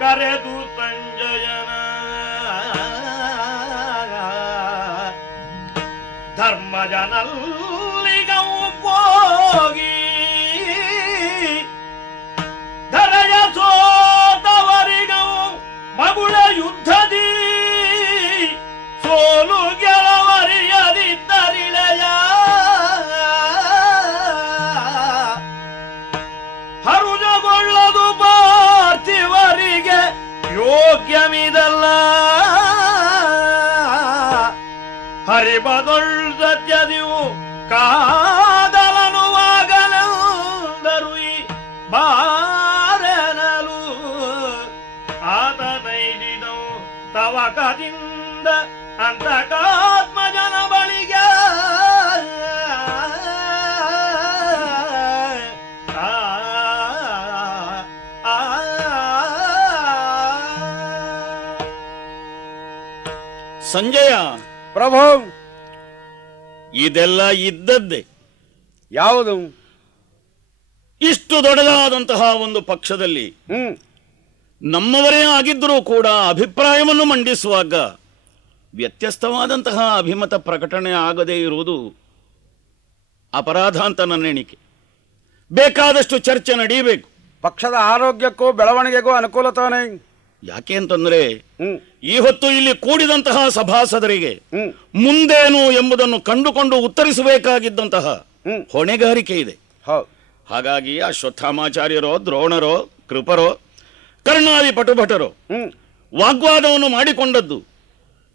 ಕರೆದು ಸಂಜಯನ ಧರ್ಮಜನಲ್ಲಿಗವು ಹೋಗಿ ಧರೆಯ ಸೋತವರಿಗವು ಮಗುಳ ಯುದ್ಧದಿ ಸೋಲು ಗೆಲವರಿಯದಿದ್ದರಿಳೆಯ ಹರುಜಗೊಳ್ಳದು ಪಾರ್ಥಿವರಿಗೆ ಯೋಗ್ಯಮಿದಲ್ಲ ಹರಿಬದೊಳ್ ಸತ್ಯದಿವು ಕಾದಲನುವಾಗಲೆಂದರು ಈ ಬಾರನಲು ಆತನೈದಿದವು ತವಕದಿಂದ ಅಂತಕಾತ್ಮಜನ ಬಳಿಗೆ ಸಂಜಯ ಪ್ರಭು, ಇದೆಲ್ಲ ಇದ್ದದ್ದೇ. ಯಾವುದು? ಇಷ್ಟು ದೊಡ್ಡದಾದಂತಹ ಒಂದು ಪಕ್ಷದಲ್ಲಿ ನಮ್ಮವರೇ ಆಗಿದ್ದರೂ ಕೂಡ ಅಭಿಪ್ರಾಯವನ್ನು ಮಂಡಿಸುವಾಗ ವ್ಯತ್ಯಸ್ತವಾದಂತಹ ಅಭಿಮತ ಪ್ರಕಟಣೆ ಆಗದೇ ಇರುವುದು ಅಪರಾಧ ಅಂತ ನನ್ನ ಎಣಿಕೆ. ಬೇಕಾದಷ್ಟು ಚರ್ಚೆ ನಡೆಯಬೇಕು. ಪಕ್ಷದ ಆರೋಗ್ಯಕ್ಕೂ ಬೆಳವಣಿಗೆಗೂ ಅನುಕೂಲ ತಾನೇ. ಯಾಕೆ ಅಂತಂದ್ರೆ ಈ ಹೊತ್ತು ಇಲ್ಲಿ ಕೂಡಿದಂತಹ ಸಭಾಸದರಿಗೆ ಮುಂದೇನು ಎಂಬುದನ್ನು ಕಂಡುಕೊಂಡು ಉತ್ತರಿಸಬೇಕಾಗಿದ್ದಂತಹ ಹೊಣೆಗಾರಿಕೆ ಇದೆ. ಹಾಗಾಗಿ ಅಶ್ವತ್ಥಾಮಾಚಾರ್ಯರೋ, ದ್ರೋಣರೋ, ಕೃಪರೋ, ಕರ್ಣಾದಿ ಪಟುಭಟರೋ ವಾಗ್ವಾದವನ್ನು ಮಾಡಿಕೊಂಡದ್ದು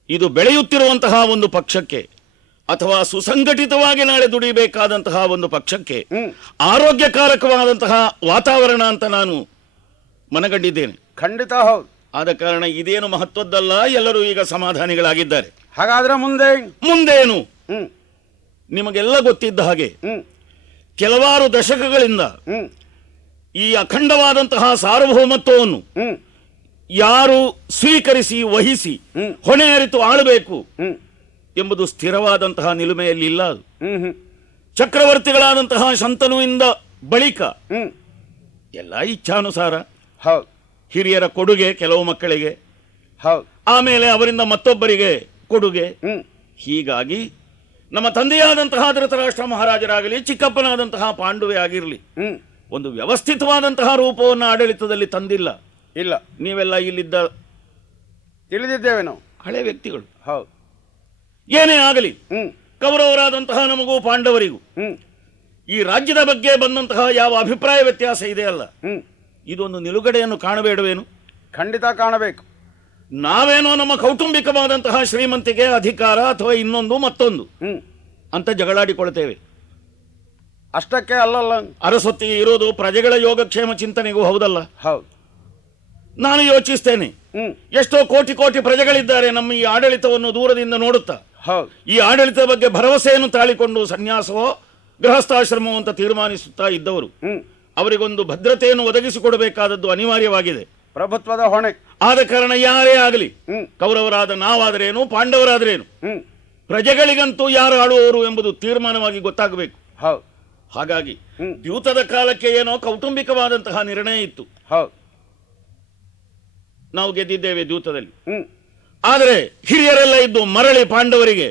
ಇದು ಬೆಳೆಯುತ್ತಿರುವಂತಹ ಒಂದು ಪಕ್ಷಕ್ಕೆ ಅಥವಾ ಸುಸಂಘಟಿತವಾಗಿ ನಾಳೆ ದುಡಿಯಬೇಕಾದಂತಹ ಒಂದು ಪಕ್ಷಕ್ಕೆ ಆರೋಗ್ಯಕಾರಕವಾದಂತಹ ವಾತಾವರಣ ಅಂತ ನಾನು ಮನಗಂಡಿದ್ದೇನೆ. ಖಂಡಿತ ಹೌದು. ಆದ ಕಾರಣ ಇದೇನು ಮಹತ್ವದ್ದಲ್ಲ, ಎಲ್ಲರೂ ಈಗ ಸಮಾಧಾನಿಗಳಾಗಿದ್ದಾರೆ. ಹಾಗಾದ್ರೆ ಮುಂದೇನು ನಿಮಗೆಲ್ಲ ಗೊತ್ತಿದ್ದ ಹಾಗೆ ಕೆಲವಾರು ದಶಕಗಳಿಂದ ಈ ಅಖಂಡವಾದಂತಹ ಸಾರ್ವಭೌಮತ್ವವನ್ನು ಯಾರು ಸ್ವೀಕರಿಸಿ ವಹಿಸಿ ಹೊಣೆ ಅರಿತು ಆಳಬೇಕು ಎಂಬುದು ಸ್ಥಿರವಾದಂತಹ ನಿಲುಮೆಯಲ್ಲಿ ಇಲ್ಲ. ಅದು ಚಕ್ರವರ್ತಿಗಳಾದಂತಹ ಶಂತನುವಿಂದ ಬಳಿಕ ಎಲ್ಲ ಇಚ್ಛಾನುಸಾರ ಹಿರಿಯರ ಕೊಡುಗೆ ಕೆಲವು ಮಕ್ಕಳಿಗೆ, ಆಮೇಲೆ ಅವರಿಂದ ಮತ್ತೊಬ್ಬರಿಗೆ ಕೊಡುಗೆ. ಹೀಗಾಗಿ ನಮ್ಮ ತಂದೆಯಾದಂತಹ ಧೃತರಾಷ್ಟ್ರ ಮಹಾರಾಜರಾಗಲಿ, ಚಿಕ್ಕಪ್ಪನಾದಂತಹ ಪಾಂಡುವೆ ಆಗಿರಲಿ, ಒಂದು ವ್ಯವಸ್ಥಿತವಾದಂತಹ ರೂಪವನ್ನು ಆಡಳಿತದಲ್ಲಿ ತಂದಿಲ್ಲ. ಇಲ್ಲ, ನೀವೆಲ್ಲ ಇಲ್ಲಿದ್ದ ತಿಳಿದಿದ್ದೇವೆ ನಾವು, ಹಳೆ ವ್ಯಕ್ತಿಗಳು. ಏನೇ ಆಗಲಿ, ಕೌರವರಾದಂತಹ ನಮಗೂ ಪಾಂಡವರಿಗೂ ಈ ರಾಜ್ಯದ ಬಗ್ಗೆ ಬಂದಂತಹ ಯಾವ ಅಭಿಪ್ರಾಯ ವ್ಯತ್ಯಾಸ ಇದೆಯಲ್ಲ, ಇದೊಂದು ನಿಲುಗಡೆಯನ್ನು ಕಾಣಬೇಡವೇನು? ಖಂಡಿತ ಕಾಣಬೇಕು. ನಾವೇನೋ ನಮ್ಮ ಕೌಟುಂಬಿಕವಾದಂತಹ ಶ್ರೀಮಂತಿಗೆ, ಅಧಿಕಾರ ಅಥವಾ ಇನ್ನೊಂದು ಮತ್ತೊಂದು ಅಂತ ಜಗಳಾಡಿಕೊಳ್ತೇವೆ. ಅಷ್ಟಕ್ಕೆ ಅಲ್ಲಲ್ಲ, ಅರಸೊತ್ತಿಗೆ ಇರೋದು ಪ್ರಜೆಗಳ ಯೋಗಕ್ಷೇಮ ಚಿಂತನೆಗೂ ಹೌದಲ್ಲ? ಹೌದು. ನಾನು ಯೋಚಿಸ್ತೇನೆ, ಎಷ್ಟೋ ಕೋಟಿ ಕೋಟಿ ಪ್ರಜೆಗಳಿದ್ದಾರೆ ನಮ್ಮ ಈ ಆಡಳಿತವನ್ನು ದೂರದಿಂದ ನೋಡುತ್ತಾ. ಈ ಆಡಳಿತದ ಬಗ್ಗೆ ಭರವಸೆಯನ್ನು ತಾಳಿಕೊಂಡು ಸನ್ಯಾಸವೋ ಗೃಹಸ್ಥಾಶ್ರಮವೋ ಅಂತ ತೀರ್ಮಾನಿಸುತ್ತಾ ಇದ್ದವರು ಅವರಿಗೊಂದು ಭದ್ರತೆಯನ್ನು ಒದಗಿಸಿಕೊಡಬೇಕಾದದ್ದು ಅನಿವಾರ್ಯವಾಗಿದೆ, ಪ್ರಭುತ್ವದ ಹೊಣೆ. ಆದ ಕಾರಣ ಯಾರೇ ಆಗಲಿ, ಕೌರವರಾದ ನಾವಾದರೇನು, ಪಾಂಡವರಾದರೇನು, ಪ್ರಜೆಗಳಿಗಂತೂ ಯಾರು ಆಳುವವರು ಎಂಬುದು ತೀರ್ಮಾನವಾಗಿ ಗೊತ್ತಾಗಬೇಕು. ಹಾಗಾಗಿ ದ್ಯೂತದ ಕಾಲಕ್ಕೆ ಏನೋ ಕೌಟುಂಬಿಕವಾದಂತಹ ನಿರ್ಣಯ ಇತ್ತು. ನಾವು ಗೆದ್ದಿದ್ದೇವೆ ದ್ಯೂತದಲ್ಲಿ. ಆದರೆ ಹಿರಿಯರೆಲ್ಲ ಇದ್ದು ಮರಳಿ ಪಾಂಡವರಿಗೆ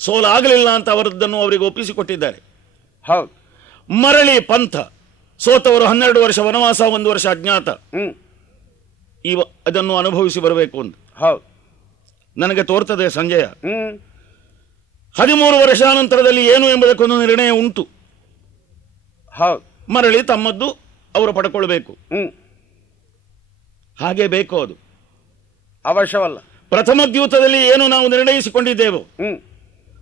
ಸೋಲಾಗಲಿಲ್ಲ ಅಂತ ಅವರದ್ದನ್ನು ಅವರಿಗೆ ಒಪ್ಪಿಸಿಕೊಟ್ಟಿದ್ದಾರೆ. ಮರಳಿ ಪಂಥ ಸೋತವರು 12 ವರ್ಷ ವನವಾಸ, 1 ವರ್ಷ ಅಜ್ಞಾತ, ಅದನ್ನು ಅನುಭವಿಸಿ ಬರಬೇಕು ಅಂತ ನನಗೆ ತೋರ್ತದೆ ಸಂಜಯ. 13 ವರ್ಷಾನಂತರದಲ್ಲಿ ಏನು ಎಂಬುದಕ್ಕೊಂದು ನಿರ್ಣಯ ಉಂಟು. ಮರಳಿ ತಮ್ಮದ್ದು ಅವರು ಪಡ್ಕೊಳ್ಬೇಕು. ಹಾಗೆ ಬೇಕು, ಅದು ಅವಶ್ಯವಲ್ಲ. ಪ್ರಥಮ ದ್ಯೂತದಲ್ಲಿ ಏನು ನಾವು ನಿರ್ಣಯಿಸಿಕೊಂಡಿದ್ದೇವೋ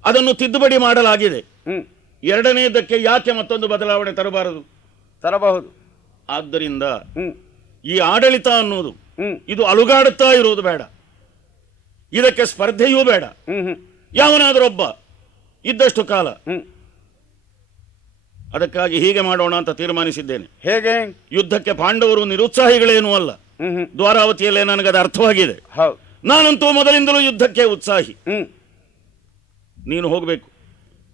ಅದನ್ನು ತಿದ್ದುಪಡಿ ಮಾಡಲಾಗಿದೆ. ಎರಡನೆಯದಕ್ಕೆ ಯಾಕೆ ಮತ್ತೊಂದು ಬದಲಾವಣೆ ತರಬಾರದು? ತರಬಹುದು. ಆದ್ದರಿಂದ ಈ ಆಡಳಿತ ಅನ್ನೋದು ಇದು ಅಲುಗಾಡುತ್ತಾ ಇರುವುದು ಬೇಡ, ಇದಕ್ಕೆ ಸ್ಪರ್ಧೆಯೂ ಬೇಡ. ಯಾವನಾದ್ರೊಬ್ಬ ಇದ್ದಷ್ಟು ಕಾಲ ಅದಕ್ಕಾಗಿ ಹೀಗೆ ಮಾಡೋಣ ಅಂತ ತೀರ್ಮಾನಿಸಿದ್ದೇನೆ. ಹೇಗೆ? ಯುದ್ಧಕ್ಕೆ ಪಾಂಡವರು ನಿರುತ್ಸಾಹಿಗಳೇನೂ ಅಲ್ಲ. ದ್ವಾರಾವತಿಯಲ್ಲೇ ನನಗದು ಅರ್ಥವಾಗಿದೆ. ನಾನಂತೂ ಮೊದಲಿಂದಲೂ ಯುದ್ಧಕ್ಕೆ ಉತ್ಸಾಹಿ. ನೀನು ಹೋಗಬೇಕು,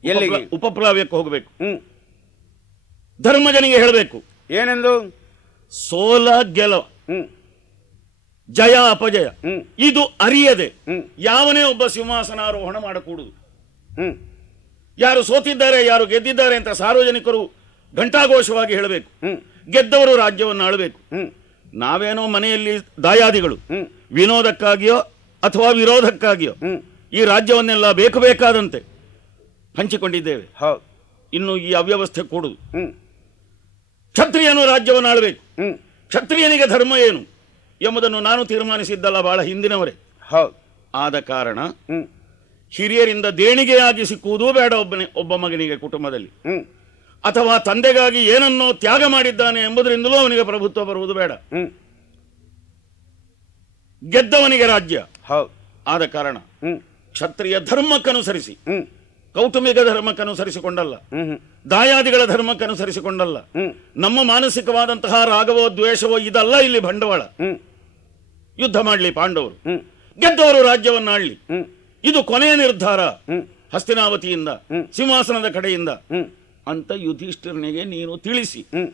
ಎಲ್ಲಿಗೆ? ಉಪಪ್ಲಾವ್ಯಕ್ಕೆ ಹೋಗಬೇಕು. ಧರ್ಮಜನಿಗೆ ಹೇಳಬೇಕು ಏನೆಂದು? ಸೋಲ ಗೆಲುವ ಜಯ ಅಪಜಯ ಹ್ಮ್. ಇದು ಅರಿಯದೆ ಹ್ಮ್. ಯಾವನೇ ಒಬ್ಬ ಸಿಂಹಾಸನಾರೋಹಣ ಮಾಡಕೂಡುದು. ಹ್ಮ್. ಯಾರು ಸೋತಿದ್ದಾರೆ ಯಾರು ಗೆದ್ದಿದ್ದಾರೆ ಅಂತ ಸಾರ್ವಜನಿಕರು ಘಂಟಾಘೋಷವಾಗಿ ಹೇಳಬೇಕು. ಹ್ಮ್. ಗೆದ್ದವರು ರಾಜ್ಯವನ್ನು ಆಳಬೇಕು. ಹ್ಮ್. ನಾವೇನೋ ಮನೆಯಲ್ಲಿ ದಾಯಾದಿಗಳು ಹ್ಮ್. ವಿನೋದಕ್ಕಾಗಿಯೋ ಅಥವಾ ವಿರೋಧಕ್ಕಾಗಿಯೋ ಹ್ಮ್. ಈ ರಾಜ್ಯವನ್ನೆಲ್ಲ ಬೇಕು ಬೇಕಾದಂತೆ ಹಂಚಿಕೊಂಡಿದ್ದೇವೆ. ಹೌದು. ಇನ್ನು ಈ ಅವ್ಯವಸ್ಥೆ ಕೂಡುದು. ಹ್ಮ್. ಕ್ಷತ್ರಿಯನು ರಾಜ್ಯವನ್ನು ಆಳಬೇಕು. ಹ್ಮ್. ಕ್ಷತ್ರಿಯನಿಗೆ ಧರ್ಮ ಏನು ಎಂಬುದನ್ನು ನಾನು ತೀರ್ಮಾನಿಸಿದ್ದಲ್ಲ, ಬಹಳ ಹಿಂದಿನವರೇ. ಹೌದು. ಆದ ಕಾರಣ ಹ್ಮ್. ಹಿರಿಯರಿಂದ ದೇಣಿಗೆಯಾಗಿ ಸಿಕ್ಕುವುದೂ ಬೇಡ ಒಬ್ಬ ಮಗನಿಗೆ ಕುಟುಂಬದಲ್ಲಿ, ಹ್ಮ್. ಅಥವಾ ತಂದೆಗಾಗಿ ಏನನ್ನೋ ತ್ಯಾಗ ಮಾಡಿದ್ದಾನೆ ಎಂಬುದರಿಂದಲೂ ಅವನಿಗೆ ಪ್ರಭುತ್ವ ಬರುವುದು ಬೇಡ. ಹ್ಮ್. ಗೆದ್ದವನಿಗೆ ರಾಜ್ಯ. ಹೌದು. ಆದ ಕಾರಣ ಹ್ಮ್. ಕ್ಷತ್ರಿಯ ಧರ್ಮಕ್ಕನುಸರಿಸಿ, ಹ್ಮ್. ಕೌಟುಂಬಿಕ ಧರ್ಮಕ್ಕನುಸರಿಸಿಕೊಂಡಲ್ಲ, ಹ್ಮ್. ದಾಯಾದಿಗಳ ಧರ್ಮಕ್ಕನುಸರಿಸಿಕೊಂಡಲ್ಲ, ಹ್ಮ್. ನಮ್ಮ ಮಾನಸಿಕವಾದಂತಹ ರಾಗವೋ ದ್ವೇಷವೋ ಇದಲ್ಲ ಇಲ್ಲಿ ಬಂಡವಾಳ. ಹ್ಮ್. ಯುದ್ಧ ಮಾಡಲಿ ಪಾಂಡವರು, ಹ್ಮ್. ಗೆದ್ದವರು ರಾಜ್ಯವನ್ನಾಳಲಿ. ಹ್ಮ್. ಇದು ಕೊನೆಯ ನಿರ್ಧಾರ ಹ್ಮ್. ಹಸ್ತಿನಾವತಿಯಿಂದ, ಹ್ಮ್. ಸಿಂಹಾಸನದ ಕಡೆಯಿಂದ ಹ್ಮ್. ಅಂತ ಯುಧಿಷ್ಠಿರನಿಗೆ ನೀನು ತಿಳಿಸಿ. ಹ್ಮ್.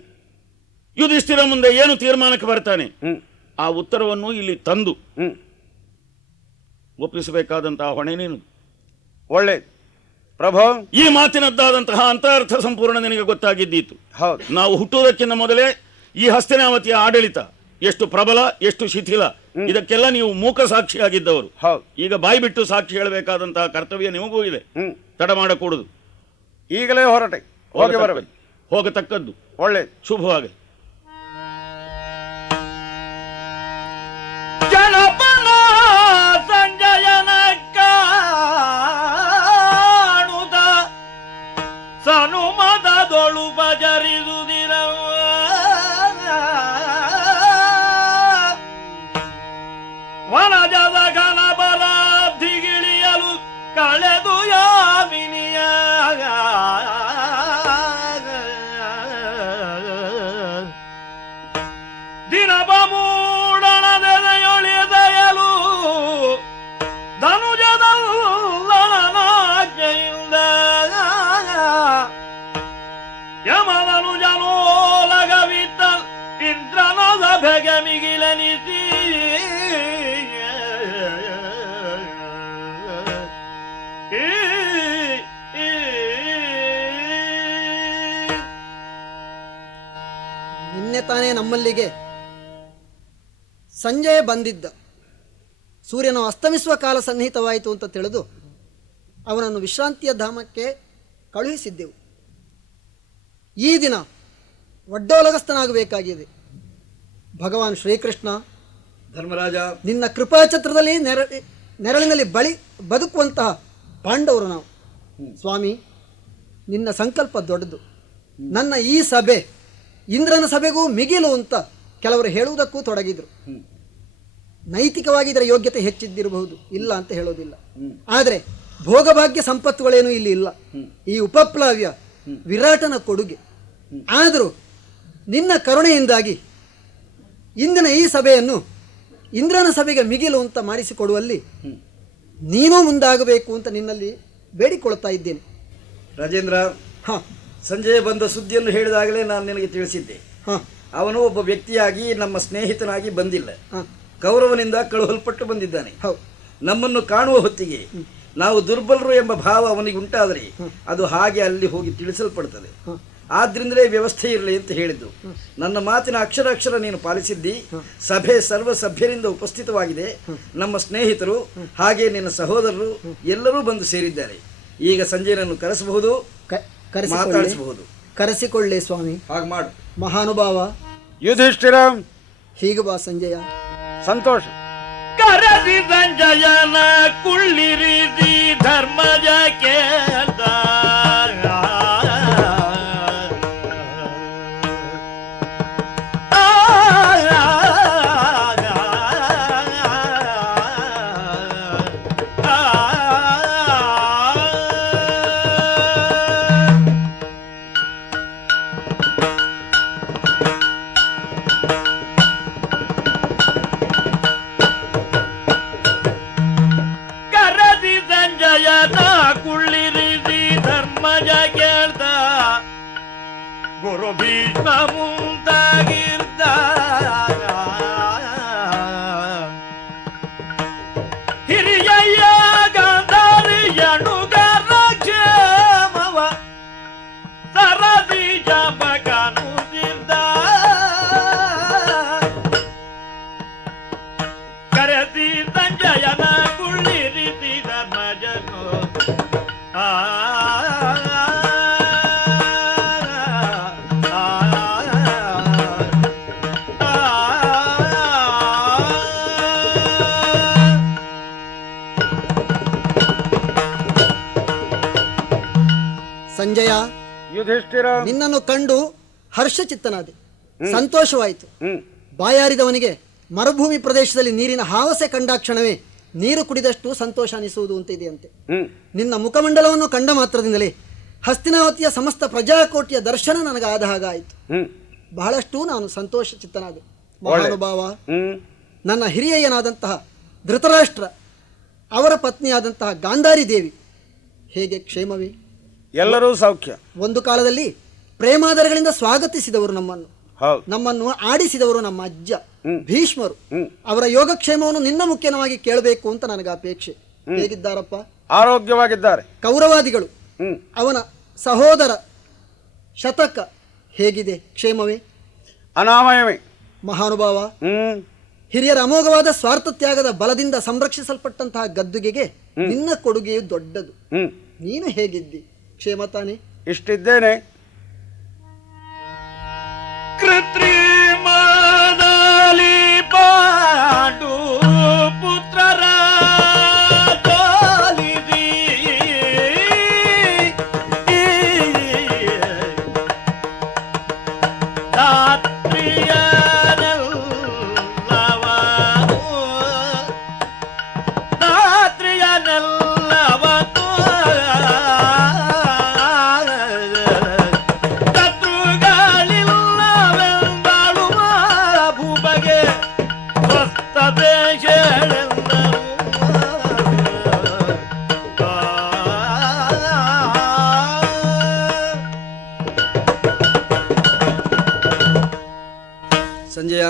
ಯುಧಿಷ್ಠಿರ ಮುಂದೆ ಏನು ತೀರ್ಮಾನಕ್ಕೆ ಬರ್ತಾನೆ ಹ್ಮ್. ಆ ಉತ್ತರವನ್ನು ಇಲ್ಲಿ ತಂದು ಹ್ಮ್. ಒಪ್ಪಿಸಬೇಕಾದಂತಹ ಹೊಣೆ ನೀನು. ಒಳ್ಳೆಯದು ಪ್ರಭು. ಈ ಮಾತಿನದ್ದಾದಂತಹ ಅಂತರಾರ್ಥ ಸಂಪೂರ್ಣ ನಿನಗೆ ಗೊತ್ತಾಗಿದ್ದೀತು. ಹೌದು. ನಾವು ಹುಟ್ಟುವುದಕ್ಕಿಂತ ಮೊದಲೇ ಈ ಹಸ್ತಿನಾವತಿಯ ಆಡಳಿತ ಎಷ್ಟು ಪ್ರಬಲ, ಎಷ್ಟು ಶಿಥಿಲ, ಇದಕ್ಕೆಲ್ಲ ನೀವು ಮೂಕ ಸಾಕ್ಷಿಯಾಗಿದ್ದವರು. ಹೌದು. ಈಗ ಬಾಯಿ ಬಿಟ್ಟು ಸಾಕ್ಷಿ ಹೇಳಬೇಕಾದಂತಹ ಕರ್ತವ್ಯ ನಿಮಗೂ ಇದೆ. ಹ್ಮ್. ತಡ ಮಾಡಕೂಡದು. ಈಗಲೇ ಹೊರಟೆ ಹೋಗಿ ಬರಬೇಕು. ಹೋಗತಕ್ಕದ್ದು. ಒಳ್ಳೆಯದು. ಶುಭವಾಗಿ. ಜನಪನ ಸಂಜಯನ ಕಾಣುದ ಸನುಮದದೊಳು ಬಜರಿದುದಿರ ವನಜದ ಘನಬಲಾಬ್ಧಿಗಿಳಿಯಲು ಕಳೆದು ಯಾಮಿನಿಯ ದಿನಬ ಮೂಡಣದೆದೆಯೊಳಿದೆಯಲು ಧನುಜದಲ್ಲನಾಜ್ಞೆಯಿಂದ ಯಮನನುಜನೋಲಗವಿತ್ತ ಇಂದ್ರನ ಸಭೆಗೆ ಮಿಗಿಲನಿಸಿ ನಿನ್ನೆ ತಾನೇ ನಮ್ಮಲ್ಲಿಗೆ ಸಂಜೆ ಬಂದಿದ್ದ. ಸೂರ್ಯನು ಅಸ್ತಮಿಸುವ ಕಾಲ ಸನ್ನಿಹಿತವಾಯಿತು ಅಂತ ತಿಳಿದು ಅವನನ್ನು ವಿಶ್ರಾಂತಿಯ ಧಾಮಕ್ಕೆ ಕಳುಹಿಸಿದ್ದೆವು. ಈ ದಿನ ಒಡ್ಡೋಲಗಸ್ತನಾಗಬೇಕಾಗಿದೆ. ಭಗವಾನ್ ಶ್ರೀಕೃಷ್ಣ ಧರ್ಮರಾಜ, ನಿನ್ನ ಕೃಪಾಛತ್ರದಲ್ಲಿ ನೆರಳಿನಲ್ಲಿ ಬದುಕುವಂತಹ ಪಾಂಡವರು ನಾವು. ಸ್ವಾಮಿ, ನಿನ್ನ ಸಂಕಲ್ಪ ದೊಡ್ಡದು. ನನ್ನ ಈ ಸಭೆ ಇಂದ್ರನ ಸಭೆಗೂ ಮಿಗಿಲು ಅಂತ ಕೆಲವರು ಹೇಳುವುದಕ್ಕೂ ತೊಡಗಿದ್ರು. ನೈತಿಕವಾಗಿ ಇದರ ಯೋಗ್ಯತೆ ಹೆಚ್ಚಿದ್ದಿರಬಹುದು, ಇಲ್ಲ ಅಂತ ಹೇಳೋದಿಲ್ಲ. ಆದರೆ ಭೋಗಭಾಗ್ಯ ಸಂಪತ್ತುಗಳೇನೂ ಇಲ್ಲಿ ಇಲ್ಲ. ಈ ಉಪಪ್ಲವ್ಯ ವಿರಾಟನ ಕೊಡುಗೆ. ಆದರೂ ನಿನ್ನ ಕರುಣೆಯಿಂದಾಗಿ ಇಂದಿನ ಈ ಸಭೆಯನ್ನು ಇಂದ್ರನ ಸಭೆಗೆ ಮಿಗಿಲು ಅಂತ ಮಾಡಿಸಿಕೊಡುವಲ್ಲಿ ನೀನೂ ಮುಂದಾಗಬೇಕು ಅಂತ ನಿನ್ನಲ್ಲಿ ಬೇಡಿಕೊಳ್ತಾ ಇದ್ದೇನೆ. ರಾಜೇಂದ್ರ, ಹಾಂ ಸಂಜೆ ಬಂದ ಸುದ್ದಿಯನ್ನು ಹೇಳಿದಾಗಲೇ ನಾನು ನಿನಗೆ ತಿಳಿಸಿದ್ದೆ. ಹಾಂ ಅವನು ಒಬ್ಬ ವ್ಯಕ್ತಿಯಾಗಿ ನಮ್ಮ ಸ್ನೇಹಿತನಾಗಿ ಬಂದಿಲ್ಲ, ಹಾಂ ಕೌರವನಿಂದ ಕಳುಹಲ್ಪಟ್ಟು ಬಂದಿದ್ದಾನೆ. ಹೌದು. ನಮ್ಮನ್ನು ಕಾಣುವ ಹೊತ್ತಿಗೆ ನಾವು ದುರ್ಬಲರು ಎಂಬ ಭಾವ ಅವನಿಗೆ ಉಂಟಾದರೆ ಅದು ಹಾಗೆ ಅಲ್ಲಿ ಹೋಗಿ ತಿಳಿಸಲ್ಪಡ್ತದೆ. ಆದ್ರಿಂದಲೇ ವ್ಯವಸ್ಥೆ ಇರಲಿ ಅಂತ ಹೇಳಿದ್ದು. ನನ್ನ ಮಾತಿನ ಅಕ್ಷರ ಅಕ್ಷರ ನೀನು ಪಾಲಿಸಿದ್ದಿ. ಸಭೆ ಸರ್ವ ಸಭ್ಯರಿಂದ ಉಪಸ್ಥಿತವಾಗಿದೆ. ನಮ್ಮ ಸ್ನೇಹಿತರು ಹಾಗೆ ನಿನ್ನ ಸಹೋದರರು ಎಲ್ಲರೂ ಬಂದು ಸೇರಿದ್ದಾರೆ. ಈಗ ಸಂಜೆಯನ್ನು ಕರೆಸಬಹುದು, ಮಾತಾಡಿಸಬಹುದು. ಕರೆಸಿಕೊಳ್ಳೆ ಸ್ವಾಮಿ. ಹಾಗೆ ಮಾಡು. ಮಹಾನುಭಾವ ಯುಧಿಷ್ಠಿರ, ಹೀಗೆ ಬಾ ಸಂಜಯ. ಸಂತೋಷ. ಕರದಿ ಸಂಜಯನ ಕುಳ್ಳಿರಿದಿ ಧರ್ಮಜ ಕೇಳ್ದ ಗುರು ಭೀಷ್ಮ ಮುಂದಾಗಿರ್ದ ಸಂಜಯ, ಯುಧಿಷ್ಠಿರ. ನಿನ್ನನ್ನು ಕಂಡು ಹರ್ಷಚಿತ್ತನಾದೆ, ಸಂತೋಷವಾಯಿತು. ಹ್ಮ್ ಬಾಯಾರಿದವನಿಗೆ ಮರುಭೂಮಿ ಪ್ರದೇಶದಲ್ಲಿ ನೀರಿನ ಹಾವಸೆ ಕಂಡಾಕ್ಷಣವೇ ನೀರು ಕುಡಿದಷ್ಟು ಸಂತೋಷ ಅನಿಸುವುದು ಅಂತ ಇದೆಯಂತೆ. ಹ್ಮ್ ನಿನ್ನ ಮುಖಮಂಡಲವನ್ನು ಕಂಡ ಮಾತ್ರದಿಂದಲೇ ಹಸ್ತಿನಾವತಿಯ ಸಮಸ್ತ ಪ್ರಜಾಕೋಟಿಯ ದರ್ಶನ ನನಗಾದ ಹಾಗಾಯಿತು. ಹ್ಮ್ ಬಹಳಷ್ಟು ನಾನು ಸಂತೋಷ ಚಿತ್ತನಾದೆ. ಮಹಾನುಭಾವ, ಹ್ಮ್ ನನ್ನ ಹಿರಿಯಯ್ಯನಾದಂತಹ ಧೃತರಾಷ್ಟ್ರ ಅವರ ಪತ್ನಿಯಾದಂತಹ ಗಾಂಧಾರಿ ದೇವಿ ಹೇಗೆ ಕ್ಷೇಮವೇ? ಎಲ್ಲರೂ ಸೌಖ್ಯ. ಒಂದು ಕಾಲದಲ್ಲಿ ಪ್ರೇಮಾದರಗಳಿಂದ ಸ್ವಾಗತಿಸಿದವರು ಹೌದು. ನಮ್ಮನ್ನು ಆಡಿಸಿದವರು ನಮ್ಮ ಅಜ್ಜ ಭೀಷ್ಮರು. ಹ್ಮ್. ಅವರ ಯೋಗಕ್ಷೇಮವನ್ನು ನಿನ್ನ ಮುಖ್ಯವಾಗಿ ಕೇಳಬೇಕು ಅಂತ ನನಗೆ ಅಪೇಕ್ಷೆ. ಹೇಗಿದ್ದಾರಪ್ಪ? ಆರೋಗ್ಯವಾಗಿದ್ದಾರೆ. ಕೌರವಾದಿಗಳು, ಹ್ಮ್ ಅವನ ಸಹೋದರ ಶತಕ ಹೇಗಿದೆ? ಕ್ಷೇಮವೇ? ಅನಾಮಯವೇ. ಮಹಾನುಭಾವ, ಹ್ಮ್ ಹಿರಿಯರ ಅಮೋಘವಾದ ಸ್ವಾರ್ಥ ತ್ಯಾಗದ ಬಲದಿಂದ ಸಂರಕ್ಷಿಸಲ್ಪಟ್ಟಂತಹ ಗದ್ದುಗೆಗೆ ನಿನ್ನ ಕೊಡುಗೆಯು ದೊಡ್ಡದು. ಹ್ಮ್ ನೀನು ಹೇಗಿದ್ದಿ? ಕ್ಷೇಮ ತಾನೆ? ಇಷ್ಟಿದ್ದೇನೆ. ಕೃತ್ರಿಮದಲ್ಲಿ ಪಾಂಡು ಪುತ್ರರ ಗಾಲಿದಿ ರಾತ್ರಿಯನೆಲ್ಲವನು ಶತ್ರುಗಳಿಲ್ಲವೆಂದಾಳುವ ಭೂಬಗೆ ಸ್ವಸ್ಥತೆ ಸಂಜಯ,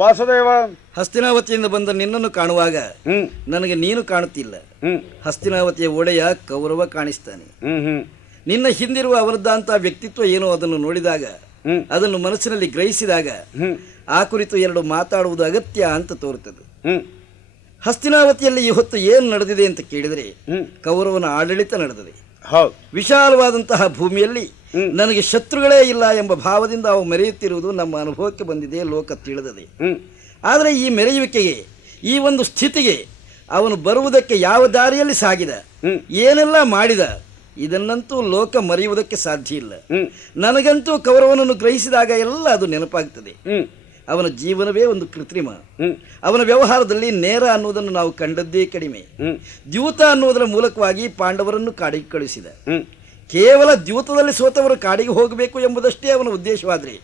ವಾಸುದೇವ. ಹಸ್ತಿನಾವತಿಯಿಂದ ಬಂದ ನಿನ್ನನ್ನು ಕಾಣುವಾಗ ಹ್ಮ್ ನನಗೆ ನೀನು ಕಾಣುತ್ತಿಲ್ಲ. ಹ್ಮ್ ಹಸ್ತಿನಾವತಿಯ ಒಡೆಯ ಕೌರವ ಕಾಣಿಸ್ತಾನೆ. ಹ್ಮ್ ಹ್ಮ್ ನಿನ್ನ ಹಿಂದಿರುವ ಅವನದ್ದಂಥ ವ್ಯಕ್ತಿತ್ವ ಏನೋ ಅದನ್ನು ನೋಡಿದಾಗ, ಅದನ್ನು ಮನಸ್ಸಿನಲ್ಲಿ ಗ್ರಹಿಸಿದಾಗ ಆ ಕುರಿತು ಎರಡು ಮಾತಾಡುವುದು ಅಗತ್ಯ ಅಂತ ತೋರುತ್ತದೆ. ಹಸ್ತಿನಾವತಿಯಲ್ಲಿ ಈ ಹೊತ್ತು ಏನು ನಡೆದಿದೆ ಅಂತ ಕೇಳಿದರೆ ಕೌರವನ ಆಡಳಿತ ನಡೆದಿದೆ. ಹೌದು. ವಿಶಾಲವಾದಂತಹ ಭೂಮಿಯಲ್ಲಿ ನನಗೆ ಶತ್ರುಗಳೇ ಇಲ್ಲ ಎಂಬ ಭಾವದಿಂದ ಅವು ಮೆರೆಯುತ್ತಿರುವುದು ನಮ್ಮ ಅನುಭವಕ್ಕೆ ಬಂದಿದೆ, ಲೋಕ ತಿಳಿದಿದೆ. ಆದರೆ ಈ ಮೆರೆಯುವಿಕೆಗೆ, ಈ ಒಂದು ಸ್ಥಿತಿಗೆ ಅವನು ಬರುವುದಕ್ಕೆ ಯಾವ ದಾರಿಯಲ್ಲಿ ಸಾಗಿದ, ಏನೆಲ್ಲ ಮಾಡಿದ, ಇದನ್ನಂತೂ ಲೋಕ ಮರೆಯುವುದಕ್ಕೆ ಸಾಧ್ಯ ಇಲ್ಲ. ನನಗಂತೂ ಕೌರವನನ್ನು ಗ್ರಹಿಸಿದಾಗ ಎಲ್ಲ ಅದು ನೆನಪಾಗ್ತದೆ. ಅವನ ಜೀವನವೇ ಒಂದು ಕೃತ್ರಿಮ. ಅವನ ವ್ಯವಹಾರದಲ್ಲಿ ನೇರ ಅನ್ನುವುದನ್ನು ನಾವು ಕಂಡದ್ದೇ ಕಡಿಮೆ. ದ್ಯೂತ ಅನ್ನುವುದರ ಮೂಲಕವಾಗಿ ಪಾಂಡವರನ್ನು ಕಾಡಿಗೆ ಕಳುಹಿಸಿದ. ಕೇವಲ ದ್ಯೂತದಲ್ಲಿ ಸೋತವರು ಕಾಡಿಗೆ ಹೋಗಬೇಕು ಎಂಬುದಷ್ಟೇ ಅವನ ಉದ್ದೇಶವಾದರೆ,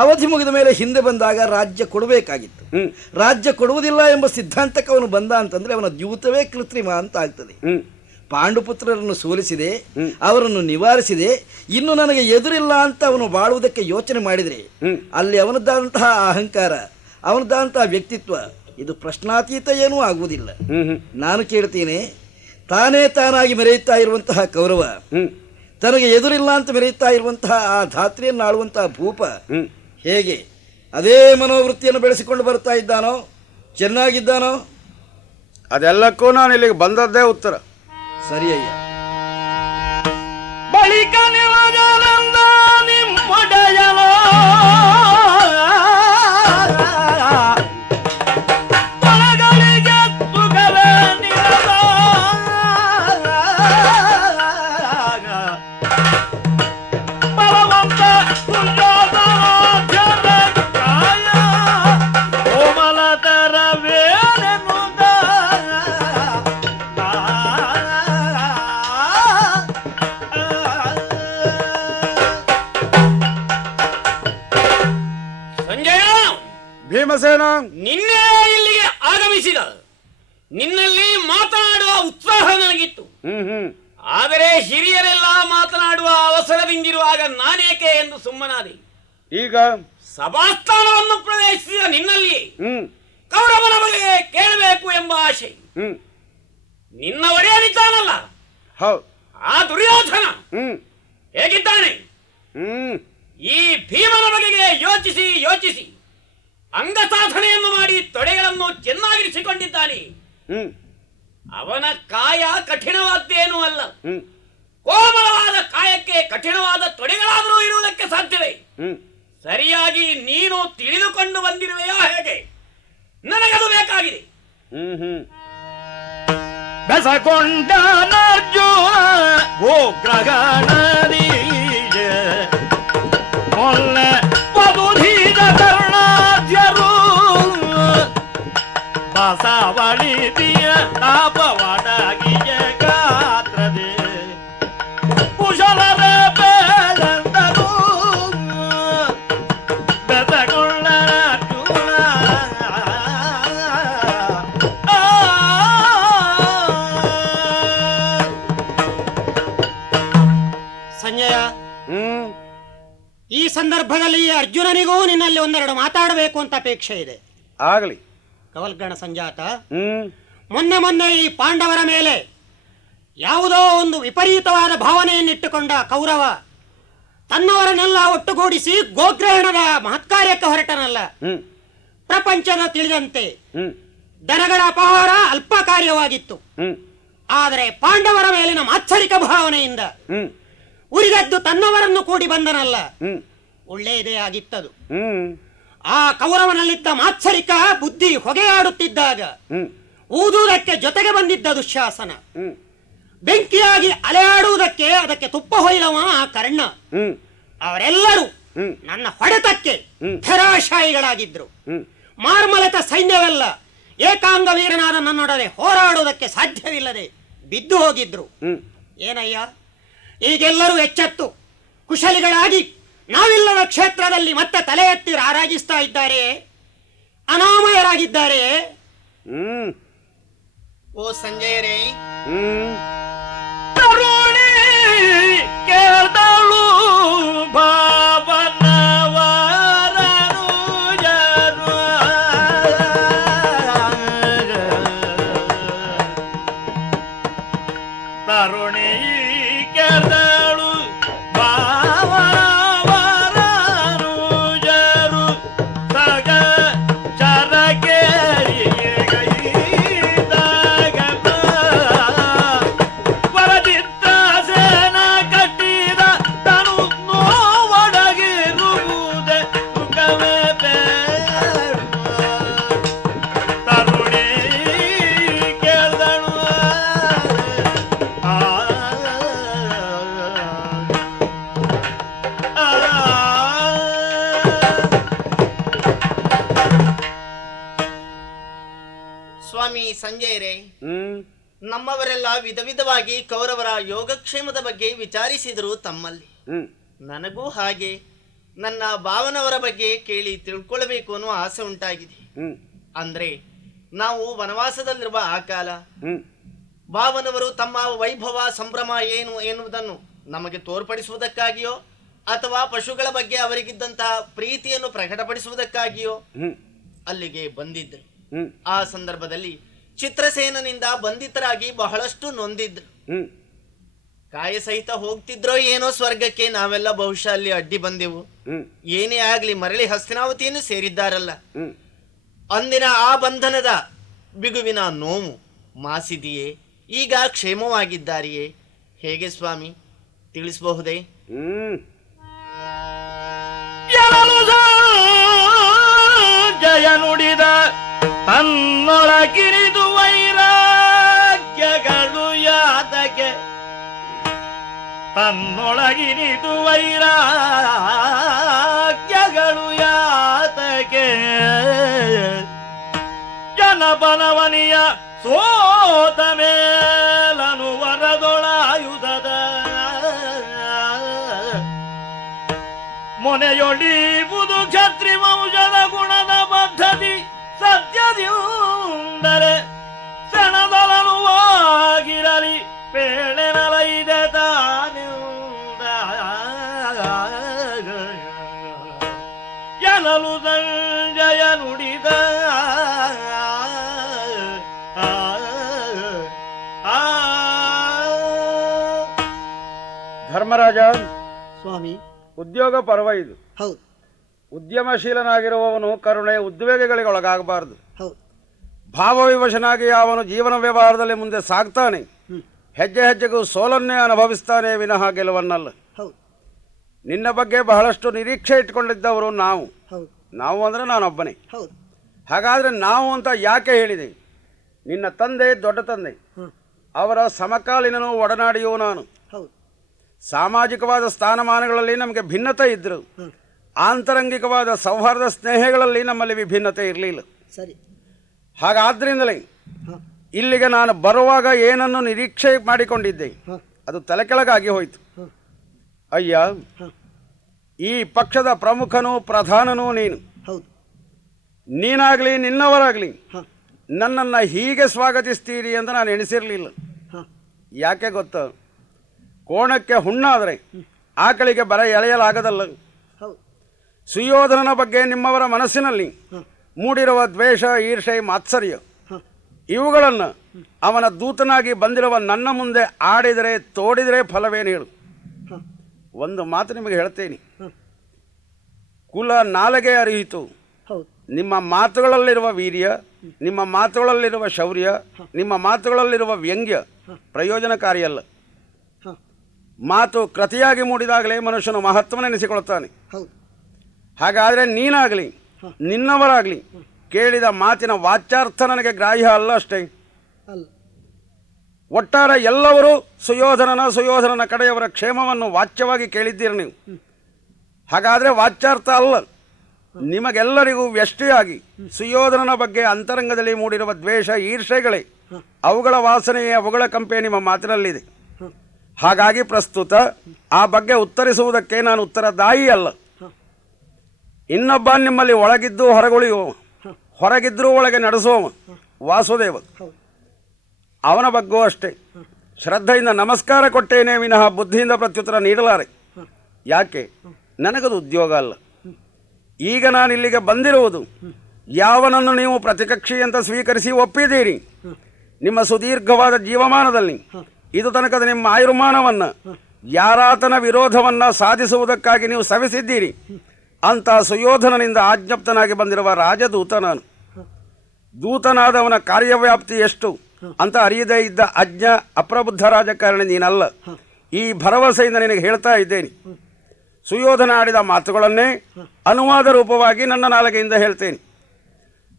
ಅವಧಿ ಮುಗಿದ ಮೇಲೆ ಹಿಂದೆ ಬಂದಾಗ ರಾಜ್ಯ ಕೊಡಬೇಕಾಗಿತ್ತು. ರಾಜ್ಯ ಕೊಡುವುದಿಲ್ಲ ಎಂಬ ಸಿದ್ಧಾಂತಕ್ಕೆ ಅವನು ಬಂದ ಅಂತಂದ್ರೆ ಅವನ ದ್ಯೂತವೇ ಕೃತ್ರಿಮ ಅಂತ ಆಗ್ತದೆ. ಪಾಂಡುಪುತ್ರರನ್ನು ಸೋಲಿಸಿದೆ, ಅವರನ್ನು ನಿವಾರಿಸಿದೆ, ಇನ್ನು ನನಗೆ ಎದುರಿಲ್ಲ ಅಂತ ಅವನು ಬಾಳುವುದಕ್ಕೆ ಯೋಚನೆ ಮಾಡಿದರೆ ಅಲ್ಲಿ ಅವನದ್ದಾದಂತಹ ಅಹಂಕಾರ, ಅವನದ್ದಾದಂತಹ ವ್ಯಕ್ತಿತ್ವ ಇದು ಪ್ರಶ್ನಾತೀತ ಏನೂ ಆಗುವುದಿಲ್ಲ. ನಾನು ಕೇಳ್ತೀನಿ, ತಾನೇ ತಾನಾಗಿ ಮೆರೆಯುತ್ತಾ ಇರುವಂತಹ ಕೌರವ, ತನಗೆ ಎದುರಿಲ್ಲ ಅಂತ ಮೆರೆಯುತ್ತಾ ಇರುವಂತಹ ಆ ಧಾತ್ರಿಯನ್ನು ಆಳುವಂತಹ ಭೂಪ ಹೇಗೆ ಅದೇ ಮನೋವೃತ್ತಿಯನ್ನು ಬೆಳೆಸಿಕೊಂಡು ಬರ್ತಾ ಇದ್ದಾನೋ, ಚೆನ್ನಾಗಿದ್ದಾನೋ? ಅದೆಲ್ಲಕ್ಕೂ ನಾನು ಇಲ್ಲಿಗೆ ಬಂದದ್ದೇ ಉತ್ತರ. ಸರಿಯಯ್ಯ. ಬಳಿಕ ನಿಮಗಾನಂದ ನಿಮ್ಮೊಡೆಯನೋ ತೊಳಗಳಿಗೆ ತುಗವೇ ನಿರದ ಬಲವಂತ ದುರ್ಯೋಧನಾಧ್ಯರ ಕಾಯ ಕೋಮಲತರವೇನೆನ್ನುದ ಭೀಮಸೇನ, ನಿನ್ನೆ ಇಲ್ಲಿಗೆ ಆಗಮಿಸಿದ. ನಿನ್ನಲ್ಲಿ ಮಾತನಾಡುವ ಉತ್ಸಾಹ ನನಗಿತ್ತು. ಆದರೆ ಹಿರಿಯರೆಲ್ಲ ಮಾತನಾಡುವ ಅವಸರದಿಂದಿರುವಾಗ ನಾನೇಕೆ ಎಂದು ಸುಮ್ಮನಾದೆ. ಈಗ ಸಭಾಸ್ಥಾನವನ್ನು ಪ್ರವೇಶಿಸಿದ ನಿನ್ನಲ್ಲಿ ಕೌರವನ ಬಗ್ಗೆ ಕೇಳಬೇಕು ಎಂಬ ಆಶೆ. ನಿನ್ನ ಒಡೆಯನಿದ್ದಾನಲ್ಲ, ಹೌದು, ಆ ದುರ್ಯೋಧನ ಹೇಗಿದ್ದಾನೆ? ಈ ಭೀಮನ ಬಗೆಗೆ ಯೋಚಿಸಿ ಯೋಚಿಸಿ ಅಂಗ ಸಾಧನೆಯನ್ನು ಮಾಡಿ ತೊಡೆಗಳನ್ನು ಚೆನ್ನಾಗಿರಿಸಿಕೊಂಡಿದ್ದಾನೆ. ಅವನ ಕಾಯ ಕಠಿಣವಾದ್ದೇನೂ ಅಲ್ಲ. ಕೋಮಲವಾದ ಕಾಯಕ್ಕೆ ಕಠಿಣವಾದ ತೊಡೆಗಳಾದರೂ ಇರುವುದಕ್ಕೆ ಸಾಧ್ಯವೇ? ಸರಿಯಾಗಿ ನೀನು ತಿಳಿದುಕೊಂಡು ಬಂದಿರುವೆಯೋ ಹೇಗೆ? ನನಗದು ಬೇಕಾಗಿದೆ. ಬೆಸಕೊಂಡನರ್ಜುನ ಗೋಗ್ರಗಣದಿ ಮೊನ್ನೆ ಪದುಧೀದ ಕರ್ಣಾದ್ಯರು ಬಸವಳಿದಿಯ ತಾಪವಡಗಿಯ ಗಾತ್ರದೆ ಕುಶಲರ ಬೇಳೆಂದರು ಬೆಸಗೊಂಡನರ್ಜುನ ಸಂಜಯ, ಹ್ಮ್ ಈ ಸಂದರ್ಭದಲ್ಲಿ ಅರ್ಜುನನಿಗೂ ನಿನ್ನಲ್ಲಿ ಒಂದೆರಡು ಮಾತಾಡಬೇಕು ಅಂತ ಅಪೇಕ್ಷೆ ಇದೆ. ಆಗಲಿ. ಕವಲ್ಗಣ ಸಂಜಾತ, ಹ್ಮ್ ಮೊನ್ನೆ ಈ ಪಾಂಡವರ ಮೇಲೆ ಯಾವುದೋ ಒಂದು ವಿಪರೀತವಾದ ಭಾವನೆಯನ್ನಿಟ್ಟುಕೊಂಡ ಕೌರವ ತನ್ನವರನ್ನೆಲ್ಲ ಒಟ್ಟುಗೂಡಿಸಿ ಗೋಗ್ರಹಣದ ಮಹತ್ಕಾರ್ಯಕ್ಕೆ ಹೊರಟನಲ್ಲ. ಹ್ಮ್ ಪ್ರಪಂಚದ ತಿಳಿದಂತೆ ಹ್ಮ್ ದನಗಳ ಅಪಹಾರ ಅಲ್ಪ ಕಾರ್ಯವಾಗಿತ್ತು. ಹ್ಮ್ ಆದರೆ ಪಾಂಡವರ ಮೇಲಿನ ಮಾತ್ಸರಿಕ ಭಾವನೆಯಿಂದ ಹ್ಮ್ ಉರಿದದ್ದು ತನ್ನವರನ್ನು ಕೂಡಿ ಬಂದನಲ್ಲ, ಹ್ಮ್ ಒಳ್ಳೆಯದೇ ಆಗಿತ್ತದು. ಹ್ಮ್ ಆ ಕೌರವನಲ್ಲಿದ್ದ ಮಾತ್ಸರಿಕ ಬುದ್ಧಿ ಹೊಗೆಯಾಡುತ್ತಿದ್ದಾಗ ಹ್ಮ್ ಊದುವುದಕ್ಕೆ ಜೊತೆಗೆ ಬಂದಿದ್ದ ದುಶ್ಯಾಸನ, ಹ್ಮ್ ಬೆಂಕಿಯಾಗಿ ಅಲೆಯಾಡುವುದಕ್ಕೆ ಅದಕ್ಕೆ ತುಪ್ಪ ಹೊಯ್ದವ ಆ ಕರ್ಣ. ಹ್ಮ್ ಅವರೆಲ್ಲರೂ ಹ್ಮ್ ನನ್ನ ಹೊಡೆತಕ್ಕೆ ಹ್ಮ್. ಧರಾಶಾಯಿಗಳಾಗಿದ್ರು. ಹ್ಮ್ ಮಾರ್ಮಲೆತ ಸೈನ್ಯವೆಲ್ಲ ಏಕಾಂಗ ವೀರನಾದ ನನ್ನೊಡನೆ ಹೋರಾಡುವುದಕ್ಕೆ ಸಾಧ್ಯವಿಲ್ಲದೆ ಬಿದ್ದು ಹೋಗಿದ್ರು. ಹ್ಮ್ ಏನಯ್ಯ, ಈಗೆಲ್ಲರೂ ಎಚ್ಚೆತ್ತು ಕುಶಲಿಗಳಾಗಿ ನಾವಿಲ್ಲದ ಕ್ಷೇತ್ರದಲ್ಲಿ ಮತ್ತೆ ತಲೆ ಎತ್ತಿ ರಾರಾಜಿಸ್ತಾ ಇದ್ದಾರೆ, ಅನಾಮಯರಾಗಿದ್ದಾರೆ. ಹ್ಮ್ ಓ ಸಂಜಯರೇ, ಹ್ಮ್ ತರುಣಿ ಕೇಳ್ದಳು ಭಾವನವರನು ಜನು ತರುಣಿ ಕೇಳ್ದಳು ಭಾವನವರನು ಜರು ಸಗ ಚರಕೆ ವರದಿತ್ತ ಸೇನ ಕಟ್ಟಿದ ತನು ನೋವೊಡಗಿರುವುದೇ ಸುಖವೇ ಬೇಡ. ತರುಣಿ ಕೇಳ್ದಳು ಆ ಸ್ವಾಮಿ ಸಂಜಯರೇ, ಹ್ಮ್ ನಮ್ಮವರೆಲ್ಲ ವಿಧ ವಿಧವಾಗಿ ಕೌರವರ ಯೋಗಕ್ಷೇಮದ ಬಗ್ಗೆ ವಿಚಾರಿಸಿದರು ತಮ್ಮಲ್ಲಿ. ಹ್ಮ್ ನನಗೂ ಹಾಗೆ ನನ್ನ ಭಾವನವರ ಬಗ್ಗೆ ಕೇಳಿ ತಿಳ್ಕೊಳ್ಬೇಕು ಅನ್ನೋ ಆಸೆ ಉಂಟಾಗಿದೆ. ಹ್ಮ್ ಅಂದ್ರೆ ನಾವು ವನವಾಸದಲ್ಲಿರುವ ಆ ಕಾಲ ಹ್ಮ್ ಭಾವನವರು ತಮ್ಮ ವೈಭವ ಸಂಭ್ರಮ ಏನು ಎನ್ನುವುದನ್ನು ನಮಗೆ ತೋರ್ಪಡಿಸುವುದಕ್ಕಾಗಿಯೋ ಅಥವಾ ಪಶುಗಳ ಬಗ್ಗೆ ಅವರಿಗಿದ್ದಂತಹ ಪ್ರೀತಿಯನ್ನು ಪ್ರಕಟಪಡಿಸುವುದಕ್ಕಾಗಿಯೋ ಹ್ಮ್ ಅಲ್ಲಿಗೆ ಬಂದಿದ್ರು. ಹ್ಮ್ ಆ ಸಂದರ್ಭದಲ್ಲಿ ಚಿತ್ರಸೇನನಿಂದ ಬಂಧಿತರಾಗಿ ಬಹಳಷ್ಟು ನೊಂದಿದ್ರು. ಹ್ಮ್ ಕಾಯ ಸಹಿತ ಹೋಗ್ತಿದ್ರೋ ಏನೋ ಸ್ವರ್ಗಕ್ಕೆ, ನಾವೆಲ್ಲ ಬಹುಶಃ ಅಲ್ಲಿ ಅಡ್ಡಿ ಬಂದೆವು. ಹ್ಮ್ ಏನೇ ಆಗ್ಲಿ ಮರಳಿ ಹಸ್ತಿನಾವತಿಯನ್ನು ಸೇರಿದ್ದಾರಲ್ಲ, ಹ್ಮ್ ಅಂದಿನ ಆ ಬಂಧನದ ಬಿಗುವಿನ ನೋವು ಮಾಸಿದೆಯೇ? ಈಗ ಕ್ಷೇಮವಾಗಿದ್ದಾರೆಯೇ? ಹೇಗೆ ಸ್ವಾಮಿ, ತಿಳಿಸಬಹುದೇ? ಹ್ಮ್ ಜಯ ನುಡಿದ ತನ್ನೊಳಗಿರಿದು ವೈರಾಗ್ಯಗಳು ಯಾತಕ್ಕೆ, ತನ್ನೊಳಗಿರಿದು ವೈರಾಗ್ಯಗಳು ಯಾತಕ್ಕೆ, ಜನಬನವನಿಯ ಸೋತ ಮೇಲನು ವರದೊಳಾಯುಧದ ಮೊನೆಯೊಳಿಬುದು ಕ್ಷತ್ರಿ ವಂಶದ ಗುಣದ ಪದ್ಧತಿ ಸತ್ಯದಿಂದಲೇ ಸಣದಲನುವಾಗಿರಲಿ ಪೇಳೆನಲೈದೆ ತಾನಿಂದ ಎನಲು ಸಂಜಯ ನುಡಿದ ಧರ್ಮರಾಜ, ಸ್ವಾಮಿ. ಉದ್ಯೋಗ ಪರ್ವ ಇದು. ಹೌದು ಉದ್ಯಮಶೀಲನಾಗಿರುವವನು ಕರುಣೆ ಉದ್ವೇಗಗಳಿಗೆ ಒಳಗಾಗಬಾರದು. ಹೌದು ಭಾವವಿವಶನಾಗಿ ಅವನು ಜೀವನ ವ್ಯವಹಾರದಲ್ಲಿ ಮುಂದೆ ಸಾಗ್ತಾನೆ. ಹೆಜ್ಜೆ ಹೆಜ್ಜೆಗೂ ಸೋಲನ್ನೇ ಅನುಭವಿಸ್ತಾನೆ ವಿನಃ ಗೆಲುವನ್ನಲ್ಲ. ಹೌದು ನಿನ್ನ ಬಗ್ಗೆ ಬಹಳಷ್ಟು ನಿರೀಕ್ಷೆ ಇಟ್ಕೊಂಡಿದ್ದವರು ನಾವು. ಹೌದು ನಾವು ಅಂದರೆ ನಾನೊಬ್ಬನೇ. ಹೌದು ಹಾಗಾದರೆ ನಾವು ಅಂತ ಯಾಕೆ ಹೇಳಿದೆ? ನಿನ್ನ ತಂದೆ ದೊಡ್ಡ ತಂದೆ, ಅವರ ಸಮಕಾಲೀನನು ಒಡನಾಡಿಯೂ ನಾನು. ಹೌದು. ಸಾಮಾಜಿಕವಾದ ಸ್ಥಾನಮಾನಗಳಲ್ಲಿ ನಮಗೆ ಭಿನ್ನತೆ ಇದ್ದರು, ಆಂತರಂಗಿಕವಾದ ಸೌಹಾರ್ದ ಸ್ನೇಹಗಳಲ್ಲಿ ನಮ್ಮಲ್ಲಿ ವಿಭಿನ್ನತೆ ಇರಲಿಲ್ಲ. ಸರಿ. ಹಾಗಾದ್ರಿಂದಲೇ ಇಲ್ಲಿಗೆ ನಾನು ಬರುವಾಗ ಏನನ್ನು ನಿರೀಕ್ಷೆ ಮಾಡಿಕೊಂಡಿದ್ದೆ ಅದು ತಲೆ ಕೆಳಗಾಗಿ ಹೋಯಿತು. ಅಯ್ಯ, ಈ ಪಕ್ಷದ ಪ್ರಮುಖನೂ ಪ್ರಧಾನನೂ ನೀನು. ಹೌದು. ನೀನಾಗಲಿ ನಿನ್ನವರಾಗಲಿ ನನ್ನನ್ನು ಹೀಗೆ ಸ್ವಾಗತಿಸ್ತೀರಿ ಅಂತ ನಾನು ಎಣಿಸಿರಲಿಲ್ಲ. ಯಾಕೆ ಗೊತ್ತ? ಕೋಣಕ್ಕೆ ಹುಣ್ಣಾದರೆ ಆಕಳಿಗೆ ಬರ ಎಳೆಯಲಾಗದಲ್ಲ. ಸುಯೋಧನನ ಬಗ್ಗೆ ನಿಮ್ಮವರ ಮನಸ್ಸಿನಲ್ಲಿ ಮೂಡಿರುವ ದ್ವೇಷ, ಈರ್ಷೆ, ಮಾತ್ಸರ್ಯ ಇವುಗಳನ್ನು ಅವನ ದೂತನಾಗಿ ಬಂದಿರುವ ನನ್ನ ಮುಂದೆ ಆಡಿದರೆ ತೋಡಿದರೆ ಫಲವೇನು ಹೇಳು? ಒಂದು ಮಾತು ನಿಮಗೆ ಹೇಳ್ತೇನೆ, ಕುಲ ನಾಲಗೆ ಅರಿಯಿತು. ನಿಮ್ಮ ಮಾತುಗಳಲ್ಲಿರುವ ವೀರ್ಯ, ನಿಮ್ಮ ಮಾತುಗಳಲ್ಲಿರುವ ಶೌರ್ಯ, ನಿಮ್ಮ ಮಾತುಗಳಲ್ಲಿರುವ ವ್ಯಂಗ್ಯ ಪ್ರಯೋಜನಕಾರಿಯಲ್ಲ. ಮಾತು ಕೃತಿಯಾಗಿ ಮೂಡಿದಾಗಲೇ ಮನುಷ್ಯನು ಮಹತ್ವನೆನಿಸಿಕೊಳ್ಳುತ್ತಾನೆ. ಹಾಗಾದರೆ ನೀನಾಗಲಿ ನಿನ್ನವರಾಗಲಿ ಕೇಳಿದ ಮಾತಿನ ವಾಚ್ಯಾರ್ಥ ನನಗೆ ಗ್ರಾಹ್ಯ ಅಲ್ಲ ಅಷ್ಟೇ. ಒಟ್ಟಾರೆ ಎಲ್ಲರೂ ಸುಯೋಧನನ ಕಡೆಯವರ ಕ್ಷೇಮವನ್ನು ವಾಚ್ಯವಾಗಿ ಕೇಳಿದ್ದೀರಿ ನೀವು. ಹಾಗಾದರೆ ವಾಚ್ಯಾರ್ಥ ಅಲ್ಲ, ನಿಮಗೆಲ್ಲರಿಗೂ ವ್ಯಷ್ಟಿಯಾಗಿ ಸುಯೋಧನನ ಬಗ್ಗೆ ಅಂತರಂಗದಲ್ಲಿ ಮೂಡಿರುವ ದ್ವೇಷ, ಈರ್ಷೆಗಳೇ ಅವುಗಳ ವಾಸನೆಯೇ, ಅವುಗಳ ಕಂಪೆ ನಿಮ್ಮ ಮಾತಿನಲ್ಲಿದೆ. ಹಾಗಾಗಿ ಪ್ರಸ್ತುತ ಆ ಬಗ್ಗೆ ಉತ್ತರಿಸುವುದಕ್ಕೆ ನಾನು ಉತ್ತರದಾಯಿ ಅಲ್ಲ. ಇನ್ನೊಬ್ಬ ನಿಮ್ಮಲ್ಲಿ ಒಳಗಿದ್ದು ಹೊರಗುಳಿಯುವ, ಹೊರಗಿದ್ರೂ ಒಳಗೆ ನಡೆಸುವವ ವಾಸುದೇವ, ಅವನ ಬಗ್ಗೂ ಅಷ್ಟೇ ಶ್ರದ್ಧೆಯಿಂದ ನಮಸ್ಕಾರ ಕೊಟ್ಟೇನೆ ವಿನಃ ಬುದ್ಧಿಯಿಂದ ಪ್ರತ್ಯುತ್ತರ ನೀಡಲಾರೆ. ಯಾಕೆ? ನನಗದು ಉದ್ಯೋಗ ಅಲ್ಲ. ಈಗ ನಾನು ಇಲ್ಲಿಗೆ ಬಂದಿರುವುದು ಯಾವನನ್ನು ನೀವು ಪ್ರತಿಕಕ್ಷಿ ಅಂತ ಸ್ವೀಕರಿಸಿ ಒಪ್ಪಿದ್ದೀರಿ, ನಿಮ್ಮ ಸುದೀರ್ಘವಾದ ಜೀವಮಾನದಲ್ಲಿ ಇದು ತನಕದ ನಿಮ್ಮ ಆಯುರ್ಮಾನವನ್ನು, ಯಾರಾತನ ವಿರೋಧವನ್ನು ಸಾಧಿಸುವುದಕ್ಕಾಗಿ ನೀವು ಸವಿಸಿದ್ದೀರಿ ಅಂತ ಸುಯೋಧನನಿಂದ ಆಜ್ಞಪ್ತನಾಗಿ ಬಂದಿರುವ ರಾಜದೂತ ನಾನು. ದೂತನಾದವನ ಕಾರ್ಯವ್ಯಾಪ್ತಿ ಎಷ್ಟು ಅಂತ ಅರಿಯದೇ ಇದ್ದ ಅಜ್ಞ ಅಪ್ರಬುದ್ಧ ರಾಜಕಾರಣಿ ನೀನಲ್ಲ. ಈ ಭರವಸೆಯಿಂದ ನಿನಗೆ ಹೇಳ್ತಾ ಇದ್ದೇನೆ. ಸುಯೋಧನ ಆಡಿದ ಮಾತುಗಳನ್ನೇ ಅನುವಾದ ರೂಪವಾಗಿ ನನ್ನ ನಾಲಿಗೆಯಿಂದ ಹೇಳ್ತೇನೆ.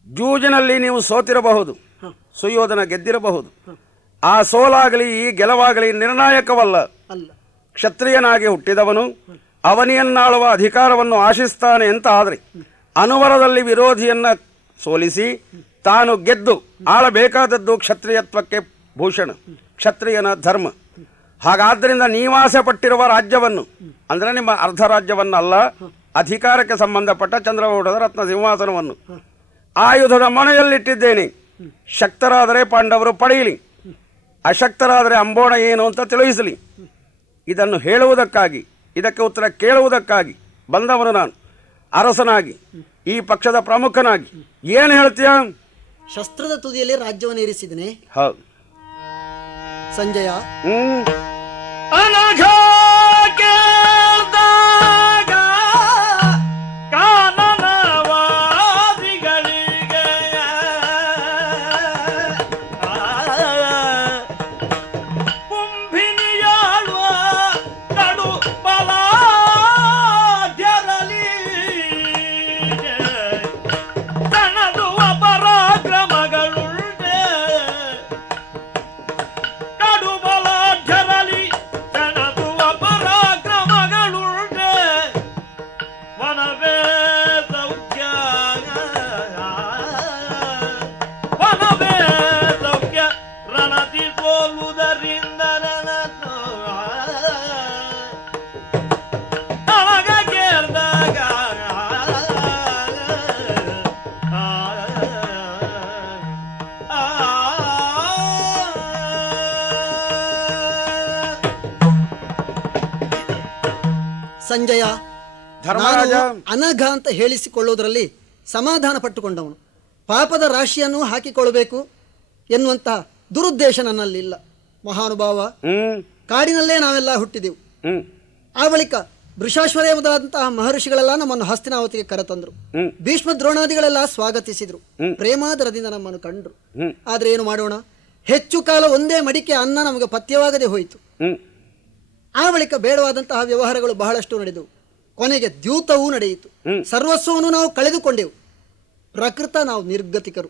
ಜೂಜಿನಲ್ಲಿ ನೀವು ಸೋತಿರಬಹುದು, ಸುಯೋಧನ ಗೆದ್ದಿರಬಹುದು. ಆ ಸೋಲಾಗಲಿ ಈ ಗೆಲುವಾಗಲಿ ನಿರ್ಣಾಯಕವಲ್ಲ. ಕ್ಷತ್ರಿಯನಾಗಿ ಹುಟ್ಟಿದವನು ಅವನಿಯನ್ನಾಳುವ ಅಧಿಕಾರವನ್ನು ಆಶಿಸ್ತಾನೆ ಅಂತ ಆದರೆ ಅನುವರದಲ್ಲಿ ವಿರೋಧಿಯನ್ನ ಸೋಲಿಸಿ ತಾನು ಗೆದ್ದು ಆಳಬೇಕಾದದ್ದು ಕ್ಷತ್ರಿಯತ್ವಕ್ಕೆ ಭೂಷಣ, ಕ್ಷತ್ರಿಯನ ಧರ್ಮ. ಹಾಗಾದ್ದರಿಂದ ನೀವಾಸೆ ಪಟ್ಟಿರುವ ರಾಜ್ಯವನ್ನು, ಅಂದರೆ ನಿಮ್ಮ ಅರ್ಧ ರಾಜ್ಯವನ್ನು ಅಲ್ಲ, ಅಧಿಕಾರಕ್ಕೆ ಸಂಬಂಧಪಟ್ಟ ಚಂದ್ರಗೌಡದ ರತ್ನ ಸಿಂಹಾಸನವನ್ನು ಆಯುಧದ ಮನೆಯಲ್ಲಿಟ್ಟಿದ್ದೇನೆ. ಶಕ್ತರಾದರೆ ಪಾಂಡವರು ಪಡೆಯಲಿ, ಅಶಕ್ತರಾದರೆ ಅಂಬೋಣ ಏನು ಅಂತ ತಿಳಿಸಲಿ. ಇದನ್ನು ಹೇಳುವುದಕ್ಕಾಗಿ, ಇದಕ್ಕೆ ಉತ್ತರ ಕೇಳುವುದಕ್ಕಾಗಿ ಬಂದವನು ನಾನು. ಅರಸನಾಗಿ, ಈ ಪಕ್ಷದ ಪ್ರಮುಖನಾಗಿ ಏನು ಹೇಳ್ತೀಯ? ಶಸ್ತ್ರದ ತುದಿಯಲ್ಲಿ ರಾಜ್ಯವನ್ನು ಇರಿಸಿದ್ದೇನೆ. ಹೌದು ಸಂಜಯ. ಅನಘ ಕೇಳ್ದಾಗ ಕಾನನವಾದಿಗಳಿಗೆ ಕುಂಭಿನಿಯಾಳುವ ಕಡು ಬಲಾಢ್ಯರಲ್ಲಿ ತನದುವ ಪರಾಕ್ರಮಗಳುಂಟೆ. ಕಡು ಬಲಾಢ್ಯರಲ್ಲಿ ತನದುವ ಪರಾಕ್ರಮಗಳುಂಟೆ. ವನವೇ ಸೌಖ್ಯ, ವನವೇ ಸೌಖ್ಯ ರಣತಿ ಸೋಲುವುದರಿಂದ ಅಳಗ ಕೇಳ್ದಾಗ ಸಂಜಯ, ಧರ್ಮರಾಜ. ನಾನು ಅನಘ ಅಂತ ಹೇಳಿಸಿಕೊಳ್ಳುವುದರಲ್ಲಿ ಸಮಾಧಾನ ಪಟ್ಟುಕೊಂಡವನು. ಪಾಪದ ರಾಶಿಯನ್ನು ಹಾಕಿಕೊಳ್ಳಬೇಕು ಎನ್ನುವಂಥ ದುರುದ್ದೇಶ ನನ್ನಲ್ಲಿಲ್ಲ. ಮಹಾನುಭಾವ, ಕಾಡಿನಲ್ಲೇ ನಾವೆಲ್ಲ ಹುಟ್ಟಿದೆವು. ಆ ಬಳಿಕ ವೃಷಾಶ್ವರೇ ಮೊದಲಾದಂತಹ ಮಹರ್ಷಿಗಳೆಲ್ಲ ನಮ್ಮನ್ನು ಹಸ್ತಿನಾವತಿಗೆ ಕರೆತಂದ್ರು. ಭೀಷ್ಮ ದ್ರೋಣಾದಿಗಳೆಲ್ಲ ಸ್ವಾಗತಿಸಿದ್ರು, ಪ್ರೇಮಾದರದಿಂದ ನಮ್ಮನ್ನು ಕಂಡ್ರು. ಆದ್ರೆ ಏನು ಮಾಡೋಣ, ಹೆಚ್ಚು ಕಾಲ ಒಂದೇ ಮಡಿಕೆ ಅನ್ನ ನಮಗೆ ಪಥ್ಯವಾಗದೆ ಹೋಯಿತು. ಆ ಬಳಿಕ ಬೇಡವಾದಂತಹ ವ್ಯವಹಾರಗಳು ಬಹಳಷ್ಟು ನಡೆದವು. ಕೊನೆಗೆ ದ್ಯೂತವೂ ನಡೆಯಿತು. ಸರ್ವಸ್ವವನ್ನು ನಾವು ಕಳೆದುಕೊಂಡೆವು. ಪ್ರಕೃತ ನಾವು ನಿರ್ಗತಿಕರು.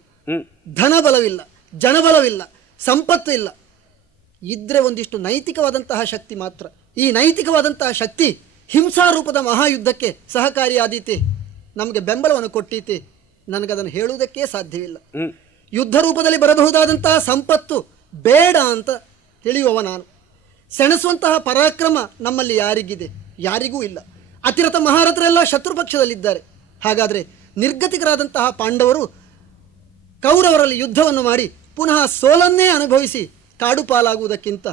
ಧನಬಲವಿಲ್ಲ, ಜನಬಲವಿಲ್ಲ, ಸಂಪತ್ತು ಇಲ್ಲ. ಇದ್ರೆ ಒಂದಿಷ್ಟು ನೈತಿಕವಾದಂತಹ ಶಕ್ತಿ ಮಾತ್ರ. ಈ ನೈತಿಕವಾದಂತಹ ಶಕ್ತಿ ಹಿಂಸಾರೂಪದ ಮಹಾಯುದ್ಧಕ್ಕೆ ಸಹಕಾರಿಯಾದೀತೆ, ನಮಗೆ ಬೆಂಬಲವನ್ನು ಕೊಟ್ಟೀತೆ. ನನಗದನ್ನು ಹೇಳುವುದಕ್ಕೆ ಸಾಧ್ಯವಿಲ್ಲ. ಯುದ್ಧ ರೂಪದಲ್ಲಿ ಬರಬಹುದಾದಂತಹ ಸಂಪತ್ತು ಬೇಡ ಅಂತ ತಿಳಿಯುವವ ನಾನು. ಸೆಣಸುವಂತಹ ಪರಾಕ್ರಮ ನಮ್ಮಲ್ಲಿ ಯಾರಿಗಿದೆ? ಯಾರಿಗೂ ಇಲ್ಲ. ಅತಿರಥ ಮಹಾರಥರೆಲ್ಲ ಶತ್ರು ಪಕ್ಷದಲ್ಲಿದ್ದಾರೆ. ಹಾಗಾದರೆ ನಿರ್ಗತಿಕರಾದಂತಹ ಪಾಂಡವರು ಕೌರವರಲ್ಲಿ ಯುದ್ಧವನ್ನು ಮಾಡಿ ಪುನಃ ಸೋಲನ್ನೇ ಅನುಭವಿಸಿ ಕಾಡು ಪಾಲಾಗುವುದಕ್ಕಿಂತ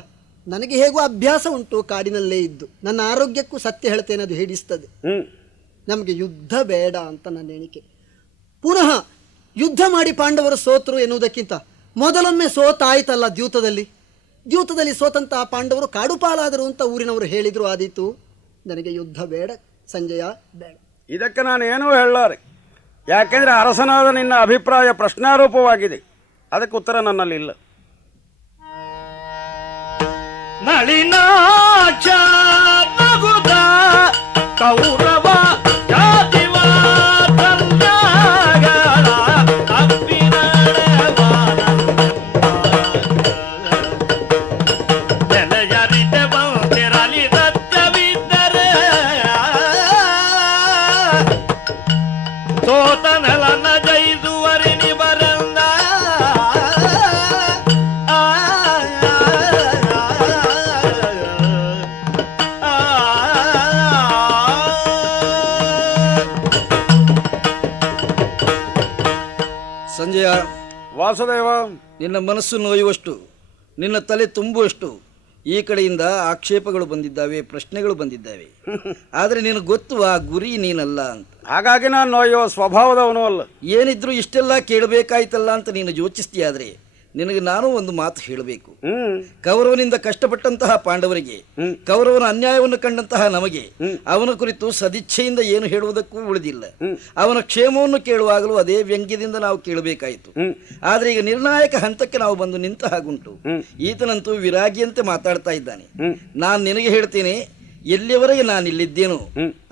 ನನಗೆ ಹೇಗೂ ಅಭ್ಯಾಸ ಉಂಟು ಕಾಡಿನಲ್ಲೇ ಇದ್ದು. ನನ್ನ ಆರೋಗ್ಯಕ್ಕೂ ಸತ್ಯ ಹೇಳ್ತೇನೆ, ಅದು ಹಿಡಿಸ್ತದೆ. ನಮಗೆ ಯುದ್ಧ ಬೇಡ ಅಂತ ನನ್ನ ಎಣಿಕೆ. ಪುನಃ ಯುದ್ಧ ಮಾಡಿ ಪಾಂಡವರು ಸೋತರು ಎನ್ನುವುದಕ್ಕಿಂತ ಮೊದಲೊಮ್ಮೆ ಸೋತಾಯ್ತಲ್ಲ ದ್ಯೂತದಲ್ಲಿ ಸೋತಂತಹ ಪಾಂಡವರು ಕಾಡು ಪಾಲಾದರು ಅಂತ ಊರಿನವರು ಹೇಳಿದ್ರು. ಆದೀತು, ನನಗೆ ಯುದ್ಧ ಬೇಡ ಸಂಜಯ, ಬೇಡ. ಇದಕ್ಕೆ ನಾನು ಏನೂ ಹೇಳಲಾರೆ. ಯಾಕೆಂದರೆ ಅರಸನಾದ ನಿನ್ನ ಅಭಿಪ್ರಾಯ ಪ್ರಶ್ನಾರೂಪವಾಗಿದೆ. ಅದಕ್ಕೆ ಉತ್ತರ ನನ್ನಲ್ಲಿ ಇಲ್ಲ. ನಳಿನಾಕ್ಷ ನಗುದ ಕೌರವ ಜಾತಿವ ತಂದಗಳ ನೆಲೆಯರಿತೆ ಬಂದಿರಲಿ ಸತ್ಯವಿದ್ದರೆ ಸೋತ ನೆಲನ ಜಯಿಸುವರಿನಿ ಬರಂದ ಸಂಜಯ, ವಾಸುದೇವ, ನಿನ್ನ ಮನಸ್ಸು ನೋಯುವಷ್ಟು, ನಿನ್ನ ತಲೆ ತುಂಬುವಷ್ಟು ಈ ಕಡೆಯಿಂದ ಆಕ್ಷೇಪಗಳು ಬಂದಿದ್ದಾವೆ, ಪ್ರಶ್ನೆಗಳು ಬಂದಿದ್ದಾವೆ. ಆದರೆ ನಿನಗೆ ಗೊತ್ತು ಆ ಗುರಿ ನೀನಲ್ಲ ಅಂತ. ಹಾಗಾಗಿ ನಾನು ನೋಯುವ ಸ್ವಭಾವದವನು ಅಲ್ಲ. ಏನಿದ್ರು ಇಷ್ಟೆಲ್ಲ ಕೇಳಬೇಕಾಯ್ತಲ್ಲ ಅಂತ ನೀನು ಯೋಚಿಸ್ತೀಯಾದ್ರೆ ನಿನಗೆ ನಾನು ಒಂದು ಮಾತು ಹೇಳಬೇಕು. ಕೌರವನಿಂದ ಕಷ್ಟಪಟ್ಟಂತಹ ಪಾಂಡವರಿಗೆ, ಕೌರವನ ಅನ್ಯಾಯವನ್ನು ಕಂಡಂತಹ ನಮಗೆ ಅವನ ಕುರಿತು ಸದಿಚ್ಛೆಯಿಂದ ಏನು ಹೇಳುವುದಕ್ಕೂ ಉಳಿದಿಲ್ಲ. ಅವನ ಕ್ಷೇಮವನ್ನು ಕೇಳುವಾಗಲೂ ಅದೇ ವ್ಯಂಗ್ಯದಿಂದ ನಾವು ಕೇಳಬೇಕಾಯಿತು. ಆದ್ರೆ ಈಗ ನಿರ್ಣಾಯಕ ಹಂತಕ್ಕೆ ನಾವು ಬಂದು ನಿಂತ ಹಾಗುಂಟು. ಈತನಂತೂ ವಿರಾಗಿಯಂತೆ ಮಾತಾಡ್ತಾ ಇದ್ದಾನೆ. ನಾನು ನಿನಗೆ ಹೇಳ್ತೇನೆ, ಎಲ್ಲಿಯವರೆಗೆ ನಾನು ಇಲ್ಲಿದ್ದೇನೋ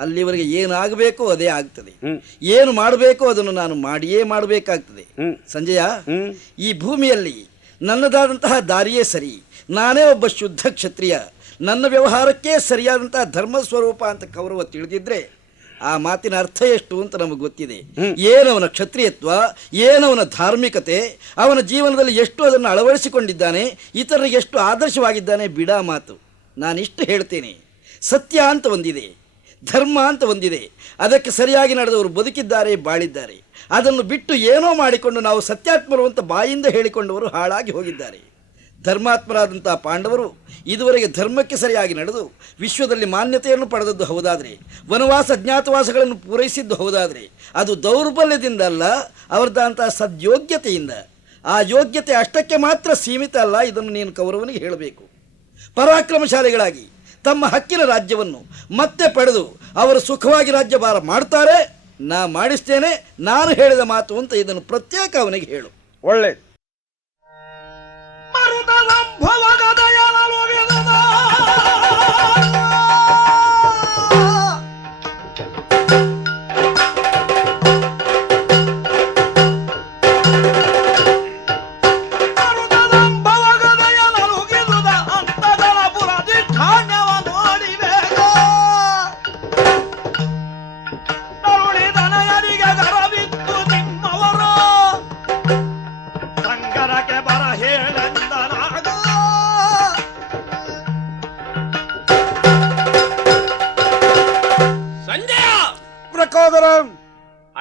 ಅಲ್ಲಿವರೆಗೆ ಏನಾಗಬೇಕೋ ಅದೇ ಆಗ್ತದೆ. ಏನು ಮಾಡಬೇಕೋ ಅದನ್ನು ನಾನು ಮಾಡಿಯೇ ಮಾಡಬೇಕಾಗ್ತದೆ. ಸಂಜಯ, ಈ ಭೂಮಿಯಲ್ಲಿ ನನ್ನದಾದಂತಹ ದಾರಿಯೇ ಸರಿ. ನಾನೇ ಒಬ್ಬ ಶುದ್ಧ ಕ್ಷತ್ರಿಯ. ನನ್ನ ವ್ಯವಹಾರಕ್ಕೆ ಸರಿಯಾದಂತಹ ಧರ್ಮ ಸ್ವರೂಪ ಅಂತ ಕೌರವ ತಿಳಿದಿದ್ರೆ ಆ ಮಾತಿನ ಅರ್ಥ ಎಷ್ಟು ಅಂತ ನಮಗೆ ಗೊತ್ತಿದೆ. ಏನವನ ಕ್ಷತ್ರಿಯತ್ವ, ಏನವನ ಧಾರ್ಮಿಕತೆ, ಅವನ ಜೀವನದಲ್ಲಿ ಎಷ್ಟು ಅದನ್ನು ಅಳವಡಿಸಿಕೊಂಡಿದ್ದಾನೆ, ಇತರರಿಗೆ ಎಷ್ಟು ಆದರ್ಶವಾಗಿದ್ದಾನೆ, ಬಿಡಾ ಮಾತು. ನಾನಿಷ್ಟು ಹೇಳ್ತೇನೆ, ಸತ್ಯ ಅಂತ ಒಂದಿದೆ, ಧರ್ಮ ಅಂತ ಒಂದಿದೆ. ಅದಕ್ಕೆ ಸರಿಯಾಗಿ ನಡೆದವರು ಬದುಕಿದ್ದಾರೆ, ಬಾಳಿದ್ದಾರೆ. ಅದನ್ನು ಬಿಟ್ಟು ಏನೋ ಮಾಡಿಕೊಂಡು ನಾವು ಸತ್ಯಾತ್ಮರು ಅಂತ ಬಾಯಿಂದ ಹೇಳಿಕೊಂಡವರು ಹಾಳಾಗಿ ಹೋಗಿದ್ದಾರೆ. ಧರ್ಮಾತ್ಮರಾದಂಥ ಪಾಂಡವರು ಇದುವರೆಗೆ ಧರ್ಮಕ್ಕೆ ಸರಿಯಾಗಿ ನಡೆದು ವಿಶ್ವದಲ್ಲಿ ಮಾನ್ಯತೆಯನ್ನು ಪಡೆದದ್ದು ಹೌದಾದರೆ, ವನವಾಸ ಅಜ್ಞಾತವಾಸಗಳನ್ನು ಪೂರೈಸಿದ್ದು ಹೌದಾದರೆ, ಅದು ದೌರ್ಬಲ್ಯದಿಂದ ಅಲ್ಲ, ಅವರದಂತಹ ಸದ್ಯೋಗ್ಯತೆಯಿಂದ. ಆ ಯೋಗ್ಯತೆ ಅಷ್ಟಕ್ಕೆ ಮಾತ್ರ ಸೀಮಿತ ಅಲ್ಲ. ಇದನ್ನು ನೀನು ಕೌರವನಿಗೆ ಹೇಳಬೇಕು. ಪರಾಕ್ರಮಶಾಲಿಗಳಾಗಿ ತಮ್ಮ ಹಕ್ಕಿನ ರಾಜ್ಯವನ್ನು ಮತ್ತೆ ಪಡೆದು ಅವರು ಸುಖವಾಗಿ ರಾಜ್ಯಭಾರ ಮಾಡ್ತಾರೆ. ನಾ ಮಾಡಿಸ್ತೇನೆ, ನಾನು ಹೇಳಿದ ಮಾತು ಅಂತ ಇದನ್ನು ಪ್ರತ್ಯೇಕ ಅವನಿಗೆ ಹೇಳು. ಒಳ್ಳೆ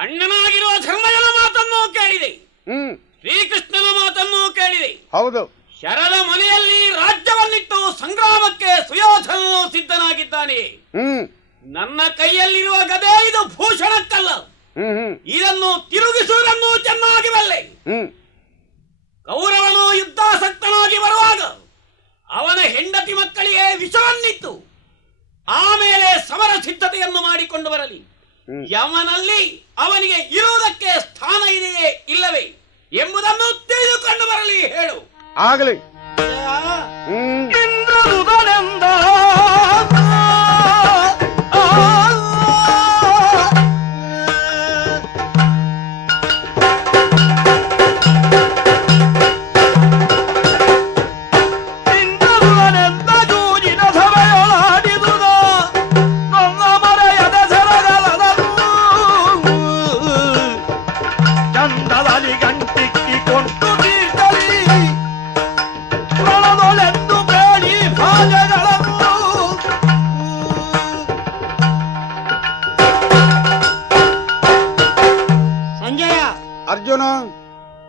ಅಣ್ಣನಾಗಿರುವ ಧರ್ಮಜನ ಮಾತನ್ನು ಕೇಳಿದೆ, ಶ್ರೀಕೃಷ್ಣನ ಮಾತನ್ನು ಕೇಳಿದೆ. ಹೌದು, ಶರದ ಮನೆಯಲ್ಲಿ ರಾಜ್ಯವನ್ನಿಟ್ಟು ಸಂಗ್ರಾಮಕ್ಕೆ ಸುಯೋಧನನು ಸಿದ್ಧನಾಗಿದ್ದಾನೆ. ನನ್ನ ಕೈಯಲ್ಲಿರುವ ಗದೆ ಇದು ಭೂಷಣಕ್ಕಲ್ಲ, ಇದನ್ನು ತಿರುಗಿಸುವುದನ್ನು ಚೆನ್ನಾಗಿ ಬಲ್ಲೆ. ಕೌರವನು ಯುದ್ಧಾಸಕ್ತನಾಗಿ ಬರುವಾಗ ಅವನ ಹೆಂಡತಿ ಮಕ್ಕಳಿಗೆ ವಿಷವನ್ನಿತ್ತು, ಆಮೇಲೆ ಸಮರ ಸಿದ್ಧತೆಯನ್ನು ಮಾಡಿಕೊಂಡು ಬರಲಿ. ಯಮನಲ್ಲಿ ಅವನಿಗೆ ಇರುವುದಕ್ಕೆ ಸ್ಥಾನ ಇದೆಯೇ ಇಲ್ಲವೇ ಎಂಬುದನ್ನು ತಿಳಿದುಕೊಂಡು ಬರಲಿ. ಹೇಳು. ಆಗಲಿ.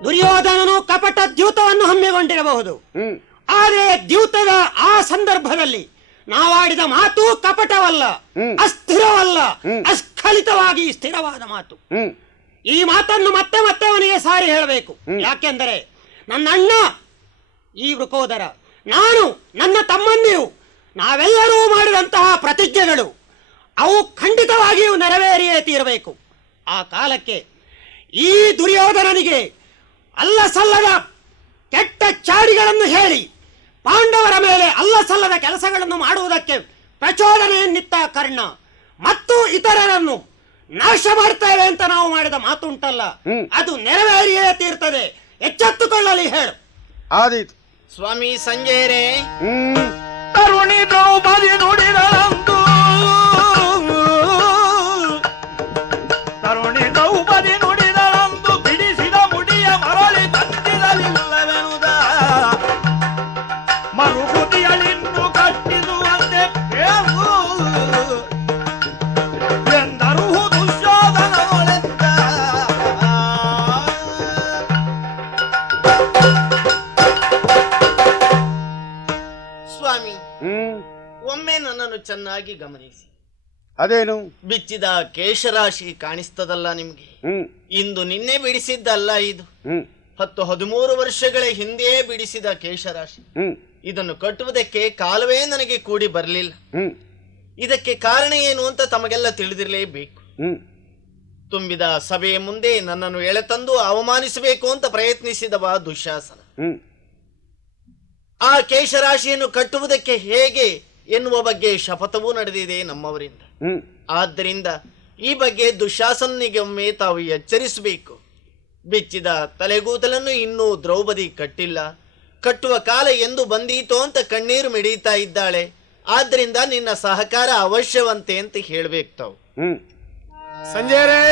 ದುರ್ಯೋಧನನು ಕಪಟ ದ್ಯೂತವನ್ನು ಹಮ್ಮಿಕೊಂಡಿರಬಹುದು. ಆದರೆ ದ್ಯೂತದ ಆ ಸಂದರ್ಭದಲ್ಲಿ ನಾವಾಡಿದ ಮಾತು ಕಪಟವಲ್ಲ, ಅಸ್ಥಿರವಲ್ಲ, ಅಸ್ಖಲಿತವಾಗಿ ಸ್ಥಿರವಾದ ಮಾತು. ಈ ಮಾತನ್ನು ಮತ್ತೆ ಮತ್ತೆ ಅವನಿಗೆ ಸಾರಿ ಹೇಳಬೇಕು. ಯಾಕೆಂದರೆ ನನ್ನ ಅಣ್ಣ ಈ ವೃಕೋದರ, ನಾನು, ನನ್ನ ತಮ್ಮಂದಿರು, ನಾವೆಲ್ಲರೂ ಮಾಡಿದಂತಹ ಪ್ರತಿಜ್ಞೆಗಳು ಅವು ಖಂಡಿತವಾಗಿಯೂ ನೆರವೇರಿಯೇ ತೀರಬೇಕು. ಆ ಕಾಲಕ್ಕೆ ಈ ದುರ್ಯೋಧನನಿಗೆ ಅಲ್ಲಸಲ್ಲದ ಕೆಟ್ಟ ಚಾಡಿಗಳನ್ನು ಹೇಳಿ ಪಾಂಡವರ ಮೇಲೆ ಅಲ್ಲಸಲ್ಲದ ಕೆಲಸಗಳನ್ನು ಮಾಡುವುದಕ್ಕೆ ಪ್ರಚೋದನೆಯನ್ನಿತ್ತ ಕರ್ಣ ಮತ್ತು ಇತರರನ್ನು ನಾಶ ಮಾಡ್ತೇವೆ ಅಂತ ನಾವು ಮಾಡಿದ ಮಾತುಂಟಲ್ಲ, ಅದು ನೆರವೇರಿಯೇ ತೀರ್ತದೆ. ಎಚ್ಚೆತ್ತುಕೊಳ್ಳಲಿ ಹೇಳು. ಆದೀತು ಸ್ವಾಮಿ ಸಂಜಯರೇ. ತರುಣಿ ದ್ರೌಪದಿ ನುಡಿದಳಂದು, ತರುಣಿ ದ್ರೌಪದಿ ನುಡಿದಳಂದು, ಬಿಡಿಸಿದ ಮುಡಿಯ ಮರಳಿ ಬಂದಿರಲಿಲ್ಲವೆನುದ ಮರುಗುದಿಯಳಿನ್ನು ಕಟ್ಟಿಸುವಂತೆ ಎಂದರು ದುಶ್ಯೋಧನೊಳೆಂದ. ಸ್ವಾಮಿ, ಒಮ್ಮೆ ನನ್ನನ್ನು ಚೆನ್ನಾಗಿ ಗಮನಿಸಿ. ಅದೇನು? ಬಿಚ್ಚಿದ ಕೇಶರಾಶಿ ಕಾಣಿಸ್ತದಲ್ಲ ನಿಮ್ಗೆ? ಇಂದು ನಿನ್ನೆ ಬಿಡಿಸಿದ್ದಲ್ಲ ಇದು. 10-13 ವರ್ಷಗಳ ಹಿಂದೆಯೇ ಬಿಡಿಸಿದ ಕೇಶರಾಶಿ. ಇದನ್ನು ಕಟ್ಟುವುದಕ್ಕೆ ಕಾಲವೇ ನನಗೆ ಕೂಡಿ ಬರಲಿಲ್ಲ. ಇದಕ್ಕೆ ಕಾರಣ ಏನು ಅಂತ ತಮಗೆಲ್ಲ ತಿಳಿದಿರಲೇಬೇಕು. ತುಂಬಿದ ಸಭೆಯ ಮುಂದೆ ನನ್ನನ್ನು ಎಳೆತಂದು ಅವಮಾನಿಸಬೇಕು ಅಂತ ಪ್ರಯತ್ನಿಸಿದವ ದುಶ್ಯಾಸನ. ಆ ಕೇಶರಾಶಿಯನ್ನು ಕಟ್ಟುವುದಕ್ಕೆ ಹೇಗೆ ಎನ್ನುವ ಬಗ್ಗೆ ಶಪಥವೂ ನಡೆದಿದೆ ನಮ್ಮವರಿಂದ. ಆದ್ದರಿಂದ ಈ ಬಗ್ಗೆ ದುಶ್ಯಾಸನಿಗೆ ಒಮ್ಮೆ ತಾವು ಎಚ್ಚರಿಸಬೇಕು. ಬಿಚ್ಚಿದ ತಲೆಗೂದಲನ್ನು ಇನ್ನೂ ದ್ರೌಪದಿ ಕಟ್ಟಿಲ್ಲ, ಕಟ್ಟುವ ಕಾಲ ಎಂದು ಬಂದೀತೋ ಅಂತ ಕಣ್ಣೀರು ಮಿಡಿಯುತ್ತಾ ಇದ್ದಾಳೆ. ಆದ್ದರಿಂದ ನಿನ್ನ ಸಹಕಾರ ಅವಶ್ಯವಂತೆ ಅಂತ ಹೇಳ್ಬೇಕು ತಾವು. ಸಂಜಯರೇ,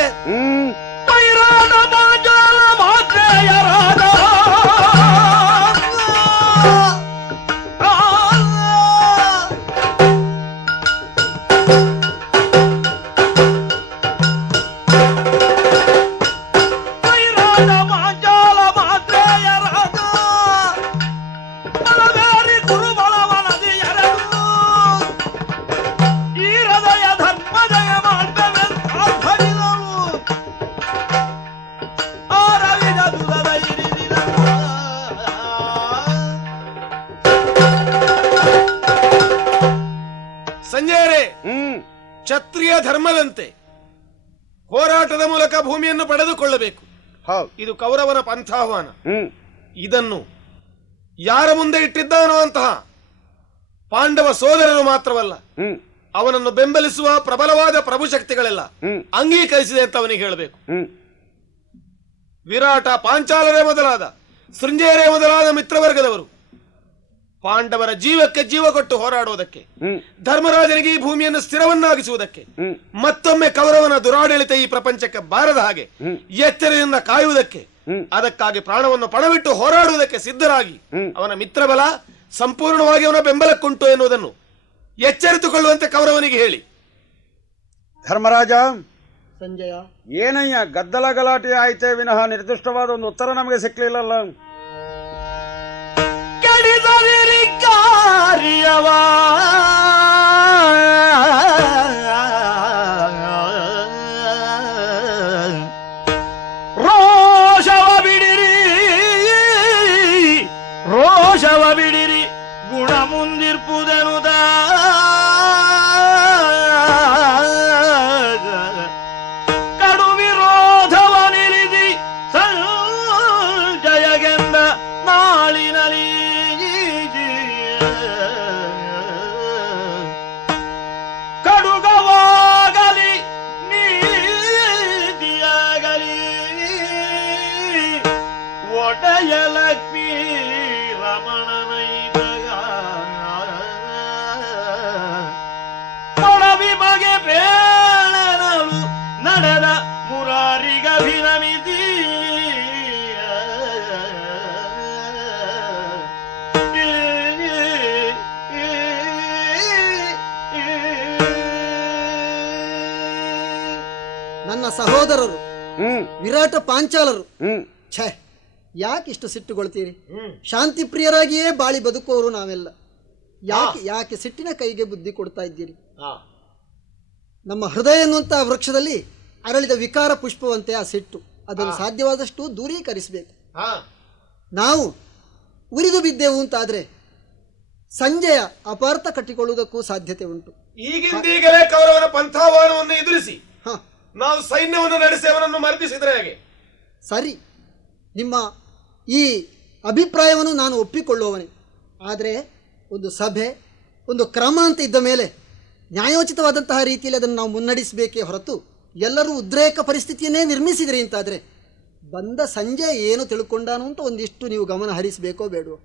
ಕ್ಷತ್ರಿಯ ಧರ್ಮದಂತೆ ಹೋರಾಟದ ಮೂಲಕ ಭೂಮಿಯನ್ನು ಪಡೆದುಕೊಳ್ಳಬೇಕು. ಇದು ಕೌರವನ ಪಂಥಾಹ್ವಾನ. ಇದನ್ನು ಯಾರ ಮುಂದೆ ಇಟ್ಟಿದ್ದಾನೋ ಅಂತಹ ಪಾಂಡವ ಸೋದರರು ಮಾತ್ರವಲ್ಲ, ಅವನನ್ನು ಬೆಂಬಲಿಸುವ ಪ್ರಬಲವಾದ ಪ್ರಭುಶಕ್ತಿಗಳೆಲ್ಲ ಅಂಗೀಕರಿಸಿದೆ ಅಂತ ಅವನಿಗೆ ಹೇಳಬೇಕು. ವಿರಾಟ, ಪಾಂಚಾಲರೇ ಮೊದಲಾದ, ಸೃಂಜಯರೇ ಮೊದಲಾದ ಮಿತ್ರವರ್ಗದವರು ಪಾಂಡವರ ಜೀವಕ್ಕೆ ಜೀವ ಕೊಟ್ಟು ಹೋರಾಡುವುದಕ್ಕೆ, ಧರ್ಮರಾಜನಿಗೆ ಈ ಭೂಮಿಯನ್ನು ಸ್ಥಿರವನ್ನಾಗಿಸುವುದಕ್ಕೆ, ಮತ್ತೊಮ್ಮೆ ಕೌರವನ ದುರಾಡಳಿತ ಈ ಪ್ರಪಂಚಕ್ಕೆ ಬಾರದ ಹಾಗೆ ಎಚ್ಚರದಿಂದ ಕಾಯುವುದಕ್ಕೆ, ಅದಕ್ಕಾಗಿ ಪ್ರಾಣವನ್ನು ಪಣವಿಟ್ಟು ಹೋರಾಡುವುದಕ್ಕೆ ಸಿದ್ಧರಾಗಿ ಅವನ ಮಿತ್ರಬಲ ಸಂಪೂರ್ಣವಾಗಿ ಅವನ ಬೆಂಬಲಕ್ಕುಂಟು ಎನ್ನುವುದನ್ನು ಎಚ್ಚರಿತುಕೊಳ್ಳುವಂತೆ ಕೌರವನಿಗೆ ಹೇಳಿ. ಧರ್ಮರಾಜ, ಸಂಜಯ, ಏನಯ್ಯ ಗದ್ದಲ ಗಲಾಟೆ ಆಯ್ತೇ ವಿನಃ ನಿರ್ದಿಷ್ಟವಾದ ಒಂದು ಉತ್ತರ ನಮಗೆ ಸಿಕ್ಲಿಲ್ಲಲ್ಲ. ಕಾರ್ಯವ ರೋಷವ ಬಿಡಿರಿ, ರೋಷವ ಬಿಡಿರಿ, ಗುಣ ಮುಂದಿರ್ಪುದೆನುದ ಕಡು ವಿರೋಧವ ನಿರಿದಿ ಸಂಜಯಗೆಂದ ನಾಳಿನಲಿ ಕಡುಗವಾಗಲಿ ನೀತಿಯಾಗಲಿ ಒಡೆಯ ಲಕ್ಷ್ಮೀ ರಮಣನೈದಗ ಕೊಡವಿ ಬಗೆ ಬೇಳನಲು ನಡೆದ ಮುರಾರಿಗಭಿನಮಿತಿ ನನ್ನ ಸಹೋದರರು ವಿರಾಟ ಪಾಂಚಾಲರು. ಛೇ, ಯಾಕೆ ಇಷ್ಟು ಸಿಟ್ಟುಗೊಳ್ತೀರಿ? ಶಾಂತಿ ಪ್ರಿಯರಾಗಿಯೇ ಬಾಳಿ ಬದುಕುವವರು ನಾವೆಲ್ಲ. ಯಾಕೆ ಯಾಕೆ ಸಿಟ್ಟಿನ ಕೈಗೆ ಬುದ್ಧಿ ಕೊಡ್ತಾ ಇದ್ದೀರಿ? ನಮ್ಮ ಹೃದಯ ಎನ್ನುವಂತಹ ವೃಕ್ಷದಲ್ಲಿ ಅರಳಿದ ವಿಕಾರ ಪುಷ್ಪವಂತೆ ಆ ಸಿಟ್ಟು, ಅದನ್ನು ಸಾಧ್ಯವಾದಷ್ಟು ದೂರೀಕರಿಸಬೇಕು. ನಾವು ಉರಿದು ಬಿದ್ದೆವು ಅಂತಾದ್ರೆ ಸಂಜೆಯ ಅಪಾರ್ಥ ಕಟ್ಟಿಕೊಳ್ಳುವುದಕ್ಕೂ ಸಾಧ್ಯತೆ ಉಂಟು. ಈಗಿಂದೀಗಲೇ ಕೌರವನ ಪಂಥಾವಾನವನ್ನು ಎದುರಿಸಿ ನಾವು ಸೈನ್ಯವನ್ನು ನಡೆಸಿ ಅವನನ್ನು ಮರ್ದಿಸಿದ್ರೆ ಹೇಗೆ? ಸರಿ, ನಿಮ್ಮ ಈ ಅಭಿಪ್ರಾಯವನ್ನು ನಾನು ಒಪ್ಪಿಕೊಳ್ಳುವವನೇ. ಆದರೆ ಒಂದು ಸಭೆ, ಒಂದು ಕ್ರಮ ಅಂತ ಇದ್ದ ಮೇಲೆ ನ್ಯಾಯೋಚಿತವಾದಂತಹ ರೀತಿಯಲ್ಲಿ ಅದನ್ನು ನಾವು ಮುನ್ನಡೆಸಬೇಕೇ ಹೊರತು ಎಲ್ಲರೂ ಉದ್ರೇಕ ಪರಿಸ್ಥಿತಿಯನ್ನೇ ನಿರ್ಮಿಸಿದ್ರಿ ಅಂತಾದರೆ ಬಂದ ಸಂಜೆ ಏನು ತಿಳ್ಕೊಂಡಾನು ಅಂತ ಒಂದಿಷ್ಟು ನೀವು ಗಮನ ಹರಿಸಬೇಕೋ ಬೇಡವೋ.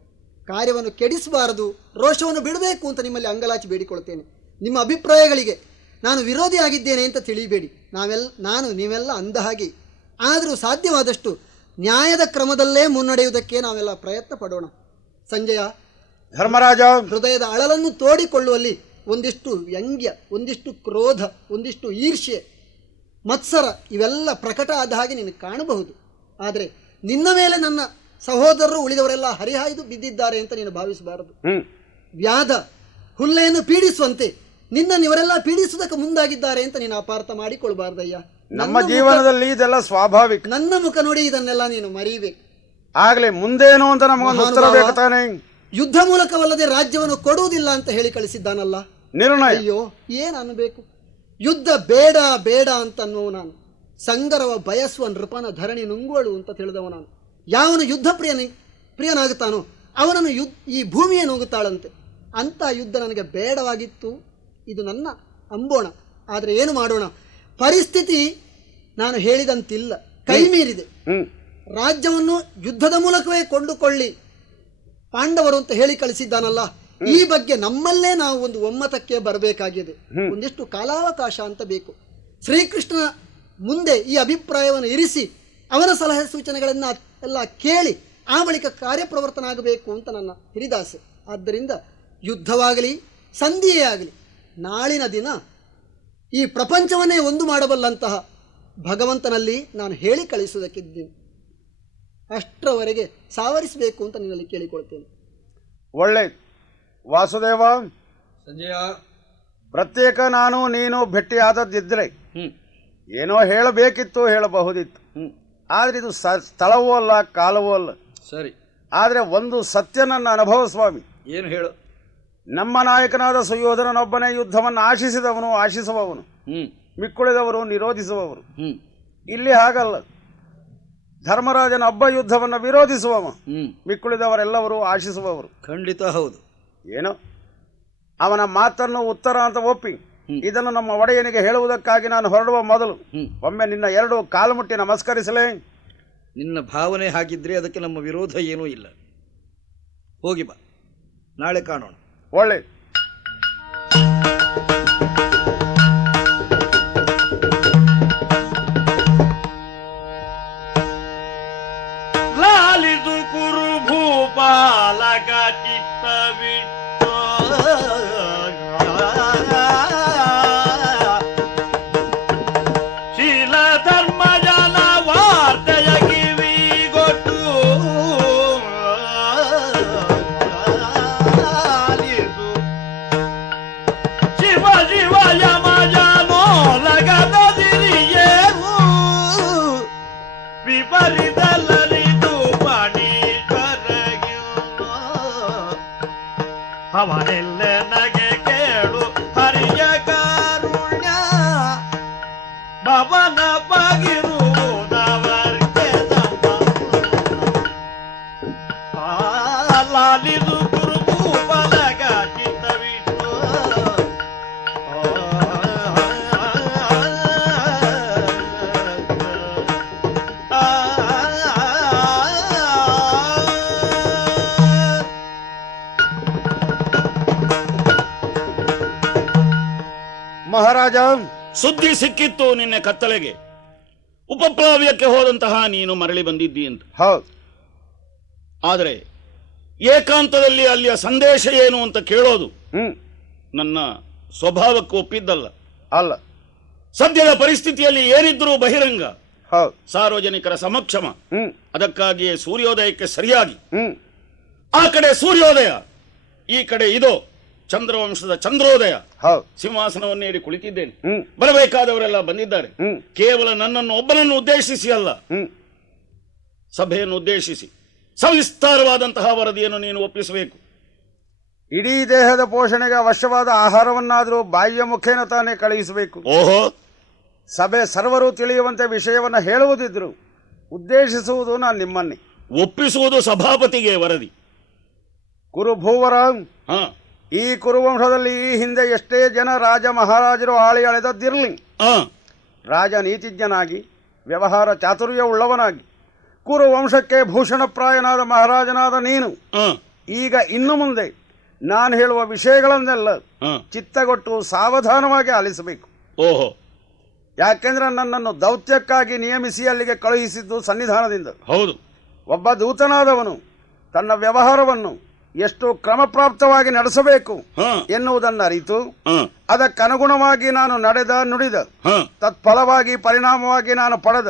ಕಾರ್ಯವನ್ನು ಕೆಡಿಸಬಾರದು, ರೋಷವನ್ನು ಬಿಡಬೇಕು ಅಂತ ನಿಮ್ಮಲ್ಲಿ ಅಂಗಲಾಚಿ ಬೇಡಿಕೊಳ್ತೇನೆ. ನಿಮ್ಮ ಅಭಿಪ್ರಾಯಗಳಿಗೆ ನಾನು ವಿರೋಧಿ ಆಗಿದ್ದೇನೆ ಅಂತ ತಿಳಿಬೇಡಿ. ನೀವೆಲ್ಲ ಅಂದ ಹಾಗೆ. ಆದರೂ ಸಾಧ್ಯವಾದಷ್ಟು ನ್ಯಾಯದ ಕ್ರಮದಲ್ಲೇ ಮುನ್ನಡೆಯುವುದಕ್ಕೆ ನಾವೆಲ್ಲ ಪ್ರಯತ್ನ ಪಡೋಣ. ಸಂಜಯ, ಧರ್ಮರಾಜ, ಹೃದಯದ ಅಳಲನ್ನು ತೋಡಿಕೊಳ್ಳುವಲ್ಲಿ ಒಂದಿಷ್ಟು ವ್ಯಂಗ್ಯ, ಒಂದಿಷ್ಟು ಕ್ರೋಧ, ಒಂದಿಷ್ಟು ಈರ್ಷ್ಯೆ, ಮತ್ಸರ ಇವೆಲ್ಲ ಪ್ರಕಟ ಆದ ಹಾಗೆ ನಿನಗೆ ಕಾಣಬಹುದು. ಆದರೆ ನಿನ್ನ ಮೇಲೆ ನನ್ನ ಸಹೋದರರು ಉಳಿದವರೆಲ್ಲ ಹರಿಹಾಯ್ದು ಬಿದ್ದಿದ್ದಾರೆ ಅಂತ ನೀನು ಭಾವಿಸಬಾರದು. ವ್ಯಾಧ ಹುಲ್ಲೆಯನ್ನು ಪೀಡಿಸುವಂತೆ ಇವರೆಲ್ಲ ಪೀಡಿಸುವುದಕ್ಕೆ ಮುಂದಾಗಿದ್ದಾರೆ ಅಂತ ನೀನು ಅಪಾರ್ಥ ಮಾಡಿಕೊಳ್ಬಾರ್ದಯ್ಯ. ನಮ್ಮ ಜೀವನದಲ್ಲಿ ಇದೆಲ್ಲ ಸ್ವಾಭಾವಿಕ. ನನ್ನ ಮುಖ ನೋಡಿ ಇದನ್ನೆಲ್ಲ ನೀನು ಮರೀಬೇಕು. ಆಗ್ಲೇ ಮುಂದೇನು ಅಂತ ನಮಗೊಂದು ಉತ್ತರ ಬೇಕು ತಾನೆ. ಯುದ್ಧ ಮೂಲಕವಲ್ಲದೆ ರಾಜ್ಯವನ್ನು ಕೊಡುವುದಿಲ್ಲ ಅಂತ ಹೇಳಿ ಕಳಿಸಿದ್ದಾನಲ್ಲ ನಿರ್ಣಯ. ಅಯ್ಯೋ, ಏನು ಅನ್ನಬೇಕು? ಯುದ್ಧ ಬೇಡ ಬೇಡ ಅಂತ ಅನ್ನುವ ನಾನು, ಸಂಗರವ ಬಯಸುವ ನೃಪನ ಧರಣಿ ನುಂಗುವಳು ಅಂತ ತಿಳಿದವ ನಾನು. ಯಾವನು ಯುದ್ಧ ಪ್ರಿಯನಾಗುತ್ತಾನೋ ಅವನನ್ನು ಈ ಭೂಮಿಯೇ ನುಂಗುತ್ತಾಳಂತೆ. ಅಂಥ ಯುದ್ಧ ನನಗೆ ಬೇಡವಾಗಿತ್ತು. ಇದು ನನ್ನ ಅಂಬೋಣ. ಆದರೆ ಏನು ಮಾಡೋಣ, ಪರಿಸ್ಥಿತಿ ನಾನು ಹೇಳಿದಂತಿಲ್ಲ, ಕೈ ಮೀರಿದೆ. ರಾಜ್ಯವನ್ನು ಯುದ್ಧದ ಮೂಲಕವೇ ಕೊಂಡುಕೊಳ್ಳಿ ಪಾಂಡವರು ಅಂತ ಹೇಳಿ ಕಳಿಸಿದ್ದಾನಲ್ಲ, ಈ ಬಗ್ಗೆ ನಮ್ಮಲ್ಲೇ ನಾವು ಒಂದು ಒಮ್ಮತಕ್ಕೆ ಬರಬೇಕಾಗಿದೆ. ಒಂದಿಷ್ಟು ಕಾಲಾವಕಾಶ ಅಂತ ಬೇಕು. ಶ್ರೀಕೃಷ್ಣನ ಮುಂದೆ ಈ ಅಭಿಪ್ರಾಯವನ್ನು ಇರಿಸಿ ಅವನ ಸಲಹೆ ಸೂಚನೆಗಳನ್ನು ಎಲ್ಲ ಕೇಳಿ ಆ ಬಳಿಕ ಕಾರ್ಯಪ್ರವರ್ತನ ಆಗಬೇಕು ಅಂತ ನನ್ನ ಹಿರಿದಾಸೆ. ಆದ್ದರಿಂದ ಯುದ್ಧವಾಗಲಿ ಸಂಧಿಯೇ ಆಗಲಿ ನಾಳಿನ ದಿನ ಈ ಪ್ರಪಂಚವನ್ನೇ ಒಂದು ಮಾಡಬಲ್ಲಂತಹ ಭಗವಂತನಲ್ಲಿ ನಾನು ಹೇಳಿ ಕಳಿಸುವುದಕ್ಕಿದ್ದೀನಿ. ಅಷ್ಟರವರೆಗೆ ಸಾವರಿಸಬೇಕು ಅಂತ ನಿನ್ನಲ್ಲಿ ಕೇಳಿಕೊಳ್ತೇನೆ. ಒಳ್ಳೆ ವಾಸುದೇವ, ಸಂಜಯ, ಪ್ರತ್ಯೇಕ ನಾನು ನೀನು ಭೇಟಿಯಾದದ್ದಿದ್ರೆ ಏನೋ ಹೇಳಬೇಕಿತ್ತು, ಹೇಳಬಹುದಿತ್ತು. ಆದರೆ ಇದು ಸ್ಥಳವೂ ಅಲ್ಲ, ಕಾಲವೂ ಅಲ್ಲ. ಸರಿ, ಆದರೆ ಒಂದು ಸತ್ಯ ನನ್ನ ಅನುಭವ ಸ್ವಾಮಿ. ಏನು ಹೇಳು? ನಮ್ಮ ನಾಯಕನಾದ ಸುಯೋಧನನೊಬ್ಬನೇ ಯುದ್ಧವನ್ನು ಆಶಿಸುವವನು, ಮಿಕ್ಕುಳಿದವರು ನಿರೋಧಿಸುವವರು. ಇಲ್ಲಿ ಹಾಗಲ್ಲ. ಧರ್ಮರಾಜನ ಒಬ್ಬ ಯುದ್ಧವನ್ನು ವಿರೋಧಿಸುವವ, ಮಿಕ್ಕುಳಿದವರೆಲ್ಲವರು ಆಶಿಸುವವರು. ಖಂಡಿತ ಹೌದು. ಏನೋ ಅವನ ಮಾತನ್ನು ಉತ್ತರ ಅಂತ ಒಪ್ಪಿ ಇದನ್ನು ನಮ್ಮ ಒಡೆಯನಿಗೆ ಹೇಳುವುದಕ್ಕಾಗಿ ನಾನು ಹೊರಡುವ ಮೊದಲು ಒಮ್ಮೆ ನಿನ್ನ 2 ಕಾಲು ಮುಟ್ಟಿ ನಮಸ್ಕರಿಸಲೇ? ನಿನ್ನ ಭಾವನೆ ಹಾಗಿದ್ರೆ ಅದಕ್ಕೆ ನಮ್ಮ ವಿರೋಧ ಏನೂ ಇಲ್ಲ. ಹೋಗಿ ಬಾ, ನಾಳೆ ಕಾಣೋಣ. ಒಳ್ಳೆ ಲಾಲಿದು ಕುರು ಭೂಪಾಲಕ ಚಿತ್ತವಿಟ್ಟು ಶೀಲ ಧರ್ಮ ಜನ ವಾರ್ತೆಯ ಕಿವಿಗೊಟ್ಟು ಶಿವ ಶಿವ ಯಮ ಜನೋ ಲಗದದಿರಿಯೇವು ವಿಪರೀತಲರಿದು ಪಡೀಶ್ವರಗಿಯೋ ಅವನೆಲ್ಲ ನಗೆ ಕೇಳು ಹರಿಯ ಕಾರುಣ್ಯ ಭವನ ಬಗಿರುವುದವರ್ಗೆ ಲಾಲಿದು ಗುರುಭೂಪಲಗ ಚಿತ್ತವಿಟ್ಟು ಮಹಾರಾಜ, ಸುದ್ದಿ ಸಿಕ್ಕಿತ್ತು ನಿನ್ನೆ ಕತ್ತಲೆಗೆ. ಉಪಪ್ಲಾವ್ಯಕ್ಕೆ ಹೋದಂತಹ ನೀನು ಮರಳಿ ಬಂದಿದ್ದಿ ಅಂತ. ಹೌದು. ಆದರೆ ಏಕಾಂತದಲ್ಲಿ ಅಲ್ಲಿಯ ಸಂದೇಶ ಏನು ಅಂತ ಕೇಳೋದು ನನ್ನ ಸ್ವಭಾವಕ್ಕೆ ಒಪ್ಪಿದ್ದಲ್ಲ. ಅಲ್ಲ, ಸದ್ಯದ ಪರಿಸ್ಥಿತಿಯಲ್ಲಿ ಏನಿದ್ರೂ ಬಹಿರಂಗ, ಹೌದು, ಸಾರ್ವಜನಿಕರ ಸಮಕ್ಷಮ ಅದಕ್ಕಾಗಿಯೇ ಸೂರ್ಯೋದಯಕ್ಕೆ ಸರಿಯಾಗಿ ಆ ಕಡೆ ಸೂರ್ಯೋದಯ, ಈ ಕಡೆ ಇದೋ ಚಂದ್ರವಂಶದ ಚಂದ್ರೋದಯ, ಸಿಂಹಾಸನವನ್ನೇರಿ ಕುಳಿತಿದ್ದೇನೆ. ಬರಬೇಕಾದವರೆಲ್ಲ ಬಂದಿದ್ದಾರೆ. ಕೇವಲ ನನ್ನನ್ನು ಒಬ್ಬನನ್ನು ಉದ್ದೇಶಿಸಿ ಅಲ್ಲ, ಸಭೆಯನ್ನು ಉದ್ದೇಶಿಸಿ ಸವಿಸ್ತಾರವಾದಂತಹ ವರದಿಯನ್ನು ನೀನು ಒಪ್ಪಿಸಬೇಕು. ಇಡೀ ದೇಹದ ಪೋಷಣೆಗೆ ಅವಶ್ಯವಾದ ಆಹಾರವನ್ನಾದರೂ ಬಾಯಿಯ ಮುಖೇನ ತಾನೇ ಕಳುಹಿಸಬೇಕು. ಓಹೋ, ಸಭೆ ಸರ್ವರು ತಿಳಿಯುವಂತೆ ವಿಷಯವನ್ನು ಹೇಳುವುದಿದ್ರು ಉದ್ದೇಶಿಸುವುದು ನಾನು ನಿಮ್ಮನ್ನೇ. ಒಪ್ಪಿಸುವುದು ಸಭಾಪತಿಗೆ ವರದಿ. ಕುರುಭೂವರ, ಈ ಕುರುವಂಶದಲ್ಲಿ ಈ ಹಿಂದೆ ಎಷ್ಟೇ ಜನ ರಾಜ ಮಹಾರಾಜರು ಆಳಿ ಅಳೆದದ್ದಿರಲಿ, ರಾಜ ನೀತಿಜ್ಞನಾಗಿ ವ್ಯವಹಾರ ಚಾತುರ್ಯವುಳ್ಳವನಾಗಿ ಕುರುವಂಶಕ್ಕೆ ಭೂಷಣಪ್ರಾಯನಾದ ಮಹಾರಾಜನಾದ ನೀನು ಈಗ ಇನ್ನು ಮುಂದೆ ನಾನು ಹೇಳುವ ವಿಷಯಗಳನ್ನೆಲ್ಲ ಚಿತ್ತಗೊಟ್ಟು ಸಾವಧಾನವಾಗಿ ಆಲಿಸಬೇಕು. ಓಹೋ, ಯಾಕೆಂದ್ರೆ ನನ್ನನ್ನು ದೌತ್ಯಕ್ಕಾಗಿ ನಿಯಮಿಸಿ ಅಲ್ಲಿಗೆ ಕಳುಹಿಸಿದ್ದು ಸನ್ನಿಧಾನದಿಂದ. ಹೌದು. ಒಬ್ಬ ದೂತನಾದವನು ತನ್ನ ವ್ಯವಹಾರವನ್ನು ಎಷ್ಟು ಕ್ರಮಪ್ರಾಪ್ತವಾಗಿ ನಡೆಸಬೇಕು ಎನ್ನುವುದನ್ನು ಅರಿತು ಅದಕ್ಕನುಗುಣವಾಗಿ ನಾನು ನಡೆದ ನುಡಿದ ತತ್ಫಲವಾಗಿ ಪರಿಣಾಮವಾಗಿ ನಾನು ಪಡೆದ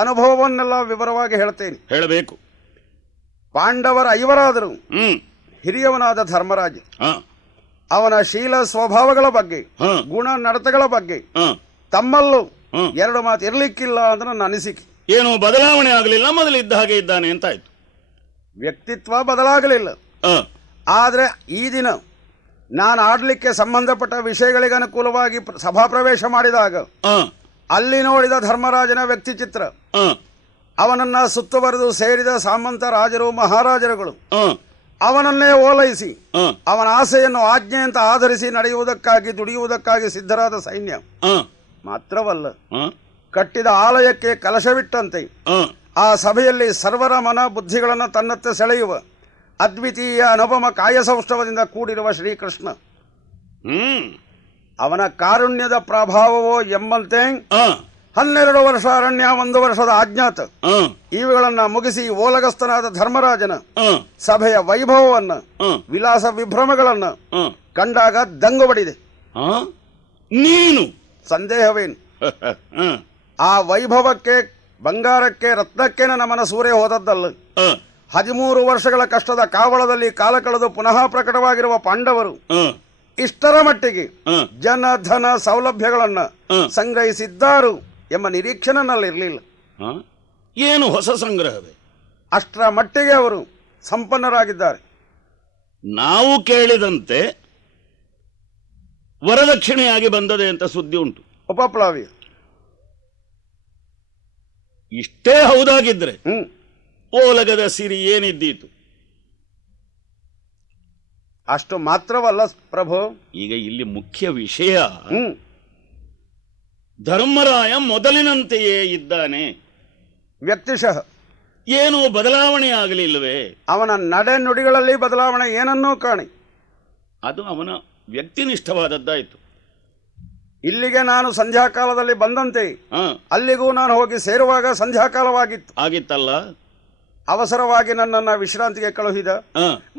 ಅನುಭವವನ್ನೆಲ್ಲ ವಿವರವಾಗಿ ಹೇಳ್ತೇನೆ. ಹೇಳಬೇಕು. ಪಾಂಡವರ ಐವರಾದರು ಹಿರಿಯವನಾದ ಧರ್ಮರಾಜ ಅವನ ಶೀಲ ಸ್ವಭಾವಗಳ ಬಗ್ಗೆ ಗುಣ ನಡತೆಗಳ ಬಗ್ಗೆ ತಮ್ಮಲ್ಲೂ ಎರಡು ಮಾತು ಇರಲಿಕ್ಕಿಲ್ಲ ಅಂತ ನನ್ನ ಅನಿಸಿಕೆ. ಏನು ಬದಲಾವಣೆ ಆಗಲಿಲ್ಲ, ಮೊದಲಿದ್ದ ಹಾಗೆ ಇದ್ದಾನೆ ಅಂತಾಯ್ತು. ವ್ಯಕ್ತಿತ್ವ ಬದಲಾಗಲಿಲ್ಲ. ಆದರೆ ಈ ದಿನ ನಾನು ಆಡಲಿಕ್ಕೆ ಸಂಬಂಧಪಟ್ಟ ವಿಷಯಗಳಿಗೆ ಅನುಕೂಲವಾಗಿ ಸಭಾಪ್ರವೇಶ ಮಾಡಿದಾಗ ಅಲ್ಲಿ ನೋಡಿದ ಧರ್ಮರಾಜನ ವ್ಯಕ್ತಿ ಚಿತ್ರ, ಅವನನ್ನ ಸುತ್ತುವರೆದು ಸೇರಿದ ಸಾಮಂತ ರಾಜರು ಮಹಾರಾಜರುಗಳು ಅವನನ್ನೇ ಓಲೈಸಿ ಅವನ ಆಸೆಯನ್ನು ಆಜ್ಞೆಯಂತ ಆಧರಿಸಿ ನಡೆಯುವುದಕ್ಕಾಗಿ ದುಡಿಯುವುದಕ್ಕಾಗಿ ಸಿದ್ಧರಾದ ಸೈನ್ಯ ಮಾತ್ರವಲ್ಲ, ಕಟ್ಟಿದ ಆಲಯಕ್ಕೆ ಕಲಶವಿಟ್ಟಂತೆ ಆ ಸಭೆಯಲ್ಲಿ ಸರ್ವರ ಮನ ಬುದ್ಧಿಗಳನ್ನು ತನ್ನತ್ತ ಸೆಳೆಯುವ ಅದ್ವಿತೀಯ ಅನುಪಮ ಕಾಯಸೌಷ್ಠವದಿಂದ ಕೂಡಿರುವ ಶ್ರೀಕೃಷ್ಣ, ಅವನ ಕಾರುಣ್ಯದ ಪ್ರಭಾವವೋ ಎಂಬಂತೆ 12 ವರ್ಷ ಅರಣ್ಯ, 1 ವರ್ಷದ ಅಜ್ಞಾತ ಇವುಗಳನ್ನ ಮುಗಿಸಿ ಓಲಗಸ್ತನಾದ ಧರ್ಮರಾಜನ ಸಭೆಯ ವೈಭವವನ್ನ ವಿಲಾಸ ವಿಭ್ರಮಗಳನ್ನ ಕಂಡಾಗ ದಂಗು ಬಡಿದೆ. ನೀನು ಸಂದೇಹವೇನು? ಆ ವೈಭವಕ್ಕೆ, ಬಂಗಾರಕ್ಕೆ, ರತ್ನಕ್ಕೆ ನನ್ನ ಮನಸೂರೇ ಹೋದದ್ದಲ್ಲ. 13 ವರ್ಷಗಳ ಕಷ್ಟದ ಕಾವಳದಲ್ಲಿ ಕಾಲ ಕಳೆದು ಪುನಃ ಪ್ರಕಟವಾಗಿರುವ ಪಾಂಡವರು ಇಷ್ಟರ ಮಟ್ಟಿಗೆ ಜನ ಧನ ಸೌಲಭ್ಯಗಳನ್ನ ಸಂಗ್ರಹಿಸಿದ್ದಾರು ಎಂಬ ನಿರೀಕ್ಷೆ ನನ್ನಲ್ಲಿರಲಿಲ್ಲ. ಏನು ಹೊಸ ಸಂಗ್ರಹವೇ? ಅಷ್ಟರ ಮಟ್ಟಿಗೆ ಅವರು ಸಂಪನ್ನರಾಗಿದ್ದಾರೆ. ನಾವು ಕೇಳಿದಂತೆ ವರದಕ್ಷಿಣೆಯಾಗಿ ಬಂದದೆ ಅಂತ ಸುದ್ದಿ ಉಂಟು. ಉಪಪ್ಲಾವಿ ಇಷ್ಟೇ ಹೌದಾಗಿದ್ರೆ ಓಲಗದ ಸಿರಿ ಏನಿದ್ದೀತು? ಅಷ್ಟು ಮಾತ್ರವಲ್ಲ ಪ್ರಭು, ಈಗ ಇಲ್ಲಿ ಮುಖ್ಯ ವಿಷಯ ಧರ್ಮರಾಯ ಮೊದಲಿನಂತೆಯೇ ಇದ್ದಾನೆ. ವ್ಯಕ್ತಿಶಃ ಏನೂ ಬದಲಾವಣೆ ಆಗಲಿಲ್ಲವೇ? ಅವನ ನಡೆ ನುಡಿಗಳಲ್ಲಿ ಬದಲಾವಣೆ ಏನನ್ನೂ ಕಾಣಿ. ಅದು ಅವನ ವ್ಯಕ್ತಿನಿಷ್ಠವಾದದ್ದಾಯಿತು. ಇಲ್ಲಿಗೆ ನಾನು ಸಂಧ್ಯಾಕಾಲದಲ್ಲಿ ಬಂದಂತೆ ಅಲ್ಲಿಗೂ ನಾನು ಹೋಗಿ ಸೇರುವಾಗ ಸಂಧ್ಯಾಕಾಲವಾಗಿತ್ತು. ಆಗಿತ್ತಲ್ಲ. ಅವಸರವಾಗಿ ನನ್ನನ್ನು ವಿಶ್ರಾಂತಿಗೆ ಕಳುಹಿದ.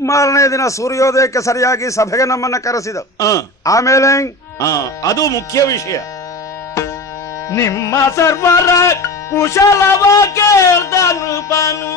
ಮಾರನೇ ದಿನ ಸೂರ್ಯೋದಯಕ್ಕೆ ಸರಿಯಾಗಿ ಸಭೆಗೆ ನಮ್ಮನ್ನ ಕರೆಸಿದ. ಆಮೇಲೆ ಅದು ಮುಖ್ಯ ವಿಷಯ. ನಿಮ್ಮ ಸರ್ವರ ಕುಶಲವ ಕೇಳ್ದನು ಪನು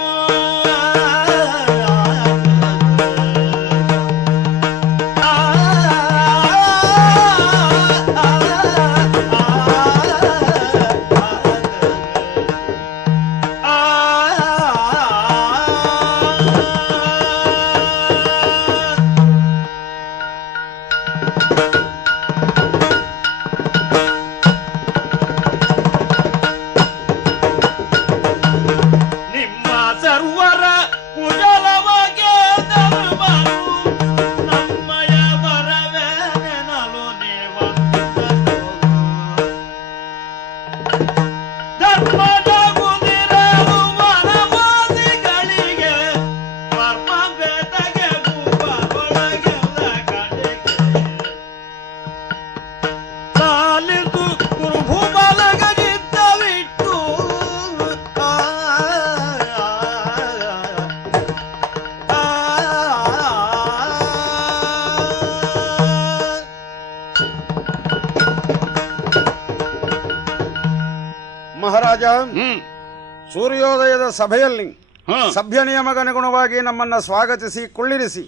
ಸೂರ್ಯೋದಯದ ಸಭೆಯಲ್ಲಿ ಹ. ಸಭ್ಯ ನಿಯಮಗನುಗುಣವಾಗಿ ನಮ್ಮನ್ನು ಸ್ವಾಗತಿಸಿ ಕುಳ್ಳಿರಿಸಿ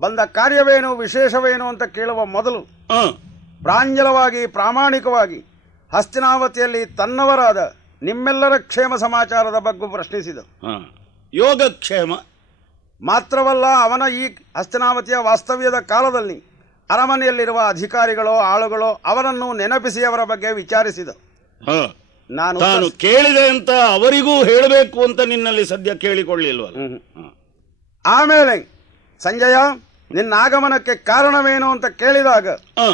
ಬಂದ ಕಾರ್ಯವೇನು ವಿಶೇಷವೇನು ಅಂತ ಕೇಳುವ ಮೊದಲು ಹ. ಪ್ರಾಂಜಲವಾಗಿ ಪ್ರಾಮಾಣಿಕವಾಗಿ ಹಸ್ತಿನಾವತಿಯಲ್ಲಿ ತನ್ನವರಾದ ನಿಮ್ಮೆಲ್ಲರ ಕ್ಷೇಮ ಸಮಾಚಾರದ ಬಗ್ಗೆ ಪ್ರಶ್ನಿಸಿದ. ಹ. ಯೋಗಕ್ಷೇಮ ಮಾತ್ರವಲ್ಲ, ಅವನ ಈ ಹಸ್ತಿನಾವತಿಯ ವಾಸ್ತವ್ಯದ ಕಾಲದಲ್ಲಿ ಅರಮನೆಯಲ್ಲಿರುವ ಅಧಿಕಾರಿಗಳೋ ಆಳುಗಳೋ ಅವರನ್ನು ನೆನಪಿಸಿ ಅವರ ಬಗ್ಗೆ ವಿಚಾರಿಸಿದ. ಹ. ನಾನು ತಾನು ಕೇಳಿದೆ ಅಂತ ಅವರಿಗೂ ಹೇಳಬೇಕು ಅಂತ ನಿನ್ನಲ್ಲಿ ಸದ್ಯ ಕೇಳಿಕೊಳ್ಳಿಲ್ವಲ್ಲ. ಆಮೇಲೆ ಸಂಜಯ, ನಿನ್ನ ಆಗಮನಕ್ಕೆ ಕಾರಣವೇನು ಅಂತ ಕೇಳಿದಾಗ ಹ.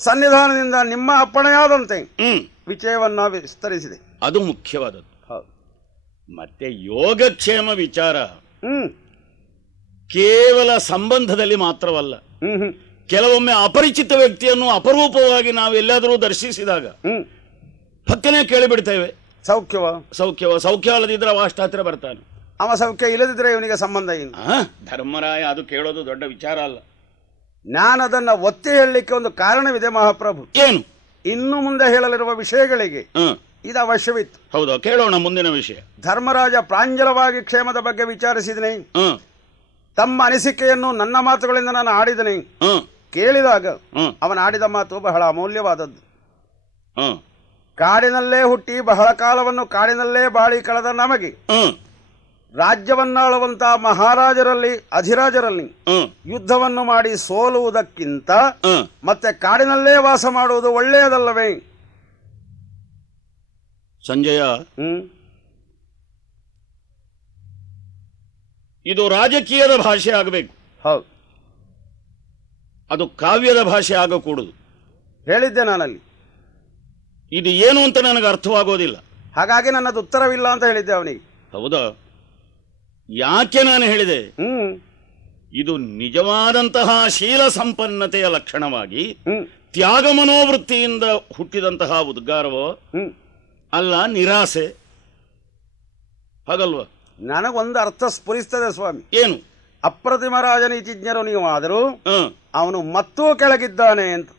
ಸನ್ನಿಧಾನದಿಂದ ನಿಮ್ಮ ಅಪ್ಪಣೆಯಾದಂತೆ ಹ್ಮ್. ವಿಷಯವನ್ನ ವಿಸ್ತರಿಸಿದೆ. ಅದು ಮುಖ್ಯವಾದದ್ದು. ಮತ್ತೆ ಯೋಗಕ್ಷೇಮ ವಿಚಾರ ಕೇವಲ ಸಂಬಂಧದಲ್ಲಿ ಮಾತ್ರವಲ್ಲ, ಕೆಲವೊಮ್ಮೆ ಅಪರಿಚಿತ ವ್ಯಕ್ತಿಯನ್ನು ಅಪರೂಪವಾಗಿ ನಾವು ಎಲ್ಲಾದರೂ ದರ್ಶಿಸಿದಾಗ ಪಕ್ಕನೆ ಕೇಳಿಬಿಡ್ತೇವೆ, ಸೌಖ್ಯವ ಸೌಖ್ಯವ ಸೌಖ್ಯ ಅಲ್ಲದಿದ್ರೆ ಅವ ಅಷ್ಟ ಹತ್ರ ಬರ್ತಾನೆ. ಅವ ಸೌಖ್ಯ ಇಲ್ಲದಿದ್ರೆ ಇವನಿಗೆ ಸಂಬಂಧ ಏನು? ಧರ್ಮರಾಯ ಅದು ಕೇಳೋದು ದೊಡ್ಡ ವಿಚಾರ ಅಲ್ಲ. ನಾನದನ್ನ ಒತ್ತಿ ಹೇಳಲಿಕ್ಕೆ ಒಂದು ಕಾರಣವಿದೆ ಮಹಾಪ್ರಭು. ಏನು? ಇನ್ನು ಮುಂದೆ ಹೇಳಲಿರುವ ವಿಷಯಗಳಿಗೆ ಇದು ಅವಶ್ಯವಿತ್ತು. ಹೌದಾ? ಕೇಳೋಣ ಮುಂದಿನ ವಿಷಯ. ಧರ್ಮರಾಜ ಪ್ರಾಂಜಲವಾಗಿ ಕ್ಷೇಮದ ಬಗ್ಗೆ ವಿಚಾರಿಸಿದನೆ. ತಮ್ಮ ಅನಿಸಿಕೆಯನ್ನು ನನ್ನ ಮಾತುಗಳಿಂದ ನಾನು ಆಡಿದನೆ. ಕೇಳಿದಾಗ ಅವನ ಆಡಿದ ಮಾತು ಬಹಳ ಅಮೂಲ್ಯವಾದದ್ದು. ಕಾಡಿನಲ್ಲೇ ಹುಟ್ಟಿ ಬಹಳ ಕಾಲವನ್ನು ಕಾಡಿನಲ್ಲೇ ಬಾಳಿ ಕಳೆದ ನಮಗೆ ರಾಜ್ಯವನ್ನಾಳುವಂತಹ ಮಹಾರಾಜರಲ್ಲಿ ಅಧಿರಾಜರಲ್ಲಿ ಯುದ್ಧವನ್ನು ಮಾಡಿ ಸೋಲುವುದಕ್ಕಿಂತ ಮತ್ತೆ ಕಾಡಿನಲ್ಲೇ ವಾಸ ಮಾಡುವುದು ಒಳ್ಳೆಯದಲ್ಲವೇ? ಸಂಜಯ, ಇದು ರಾಜಕೀಯದ ಭಾಷೆ ಆಗಬೇಕು. ಹೌದು, ಅದು ಕಾವ್ಯದ ಭಾಷೆ ಆಗಕೂಡುದು. ಹೇಳಿದ್ದೆ ನಾನಲ್ಲಿ. ಇದು ಏನು ಅಂತ ನನಗೆ ಅರ್ಥವಾಗೋದಿಲ್ಲ. ಹಾಗಾಗಿ ನನ್ನದು ಉತ್ತರವಿಲ್ಲ ಅಂತ ಹೇಳಿದ್ದೆ ಅವನಿಗೆ. ಹೌದಾ? ಯಾಕೆ ನಾನು ಹೇಳಿದೆ? ಇದು ನಿಜವಾದಂತಹ ಶೀಲ ಸಂಪನ್ನತೆಯ ಲಕ್ಷಣವಾಗಿ ತ್ಯಾಗ ಮನೋವೃತ್ತಿಯಿಂದ ಹುಟ್ಟಿದಂತಹ ಉದ್ಗಾರವೋ ಅಲ್ಲ ನಿರಾಸೆ, ಹಾಗಲ್ವ? ನನಗೊಂದು ಅರ್ಥ ಸ್ಫುರಿಸ್ತದೆ ಸ್ವಾಮಿ. ಏನು? ಅಪ್ರತಿಮ ರಾಜನೀತಿಜ್ಞರು ನೀವು ಆದರೂ ಅವನು ಮತ್ತೂ ಕೆಳಗಿದ್ದಾನೆ ಅಂತ.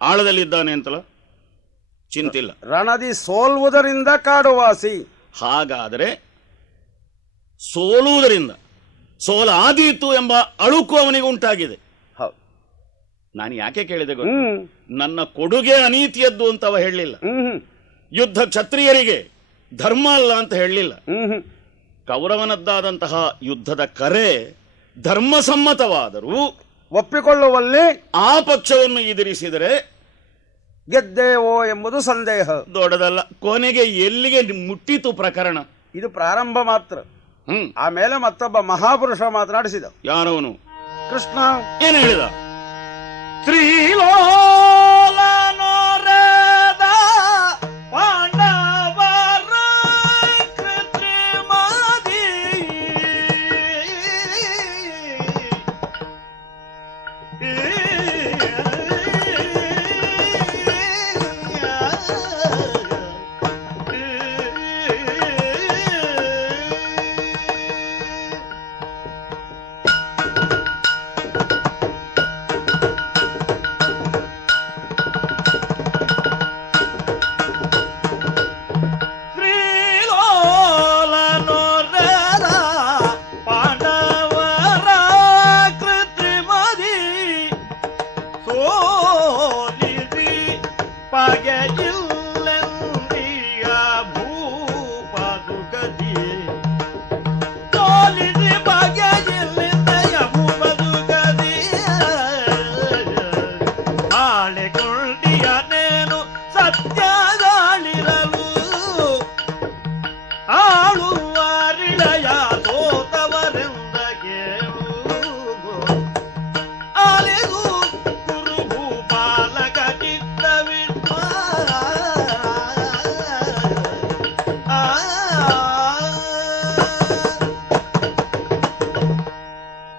ಆಳದಲ್ಲಿದ್ದಾನೆ ಅಂತಲ್ಲ, ಚಿಂತಿಲ್ಲ. ರಣದಿ ಸೋಲ್ವುದರಿಂದ ಕಾಡುವಾಸಿ. ಹಾಗಾದರೆ ಸೋಲುವುದರಿಂದ ಸೋಲಾದೀತು ಎಂಬ ಅಳುಕು ಅವನಿಗೆ ಉಂಟಾಗಿದೆ. ನಾನು ಯಾಕೆ ಕೇಳಿದೆ ಗೊತ್ತಾ? ನನ್ನ ಕೊಡುಗೆ ಅನೀತಿಯದ್ದು ಅಂತ ಅವ ಹೇಳಲಿಲ್ಲ. ಯುದ್ಧ ಕ್ಷತ್ರಿಯರಿಗೆ ಧರ್ಮ ಅಲ್ಲ ಅಂತ ಹೇಳಲಿಲ್ಲ. ಕೌರವನದ್ದಾದಂತಹ ಯುದ್ಧದ ಕರೆ ಧರ್ಮಸಮ್ಮತವಾದರೂ ಒಪ್ಪಿಕೊಳ್ಳುವಲ್ಲಿ ಆ ಪಕ್ಷವನ್ನು ಎದುರಿಸಿದರೆ ಗೆದ್ದೇವೋ ಎಂಬುದು ಸಂದೇಹ. ದೊಡ್ಡದಲ್ಲ. ಕೊನೆಗೆ ಎಲ್ಲಿಗೆ ಮುಟ್ಟಿತು ಪ್ರಕರಣ? ಇದು ಪ್ರಾರಂಭ ಮಾತ್ರ. ಆಮೇಲೆ ಮತ್ತೊಬ್ಬ ಮಹಾಪುರುಷ ಮಾತನಾಡಿಸಿದ. ಯಾರವನು? ಕೃಷ್ಣ. ಏನು ಹೇಳಿದ?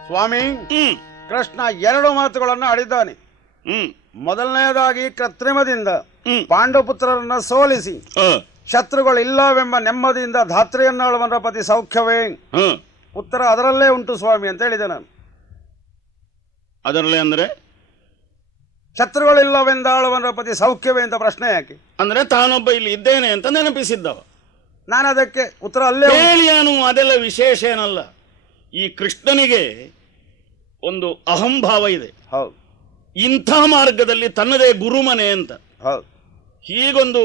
ಸ್ವಾಮಿ, ಕೃಷ್ಣ ಎರಡು ಮಾತುಗಳನ್ನು ಆಡಿದ್ದಾನೆ. ಮೊದಲನೆಯದಾಗಿ ಕೃತ್ರಿಮದಿಂದ ಪಾಂಡುಪುತ್ರರನ್ನ ಸೋಲಿಸಿ ಶತ್ರುಗಳಿಲ್ಲವೆಂಬ ನೆಮ್ಮದಿಯಿಂದ ಧಾತ್ರಿಯನ್ನಾಳುವನ ಪತಿ ಸೌಖ್ಯವೇ? ಉತ್ತರ ಅದರಲ್ಲೇ ಉಂಟು ಸ್ವಾಮಿ ಅಂತ ಹೇಳಿದೆ ನಾನು. ಅದರಲ್ಲೇ ಅಂದ್ರೆ ಶತ್ರುಗಳಿಲ್ಲವೆಂದಾಳುವನ ಪತಿ ಸೌಖ್ಯವೇ ಅಂತ ಪ್ರಶ್ನೆ ಯಾಕೆ? ಅಂದ್ರೆ ತಾನೊಬ್ಬ ಇಲ್ಲಿ ಇದ್ದೇನೆ ಅಂತ ನೆನಪಿಸಿದ್ದವ. ನಾನು ಅದಕ್ಕೆ ಉತ್ತರ ಅಲ್ಲೇ ಹೇಳಿಯಾನು, ಅದೆಲ್ಲ ವಿಶೇಷ ಏನಲ್ಲ. ಈ ಕೃಷ್ಣನಿಗೆ ಒಂದು ಅಹಂಭಾವ ಇದೆ. ಹೌದು. ಇಂಥ ಮಾರ್ಗದಲ್ಲಿ ತನ್ನದೇ ಗುರುಮನೆ ಅಂತ, ಹೌದು, ಹೀಗೊಂದು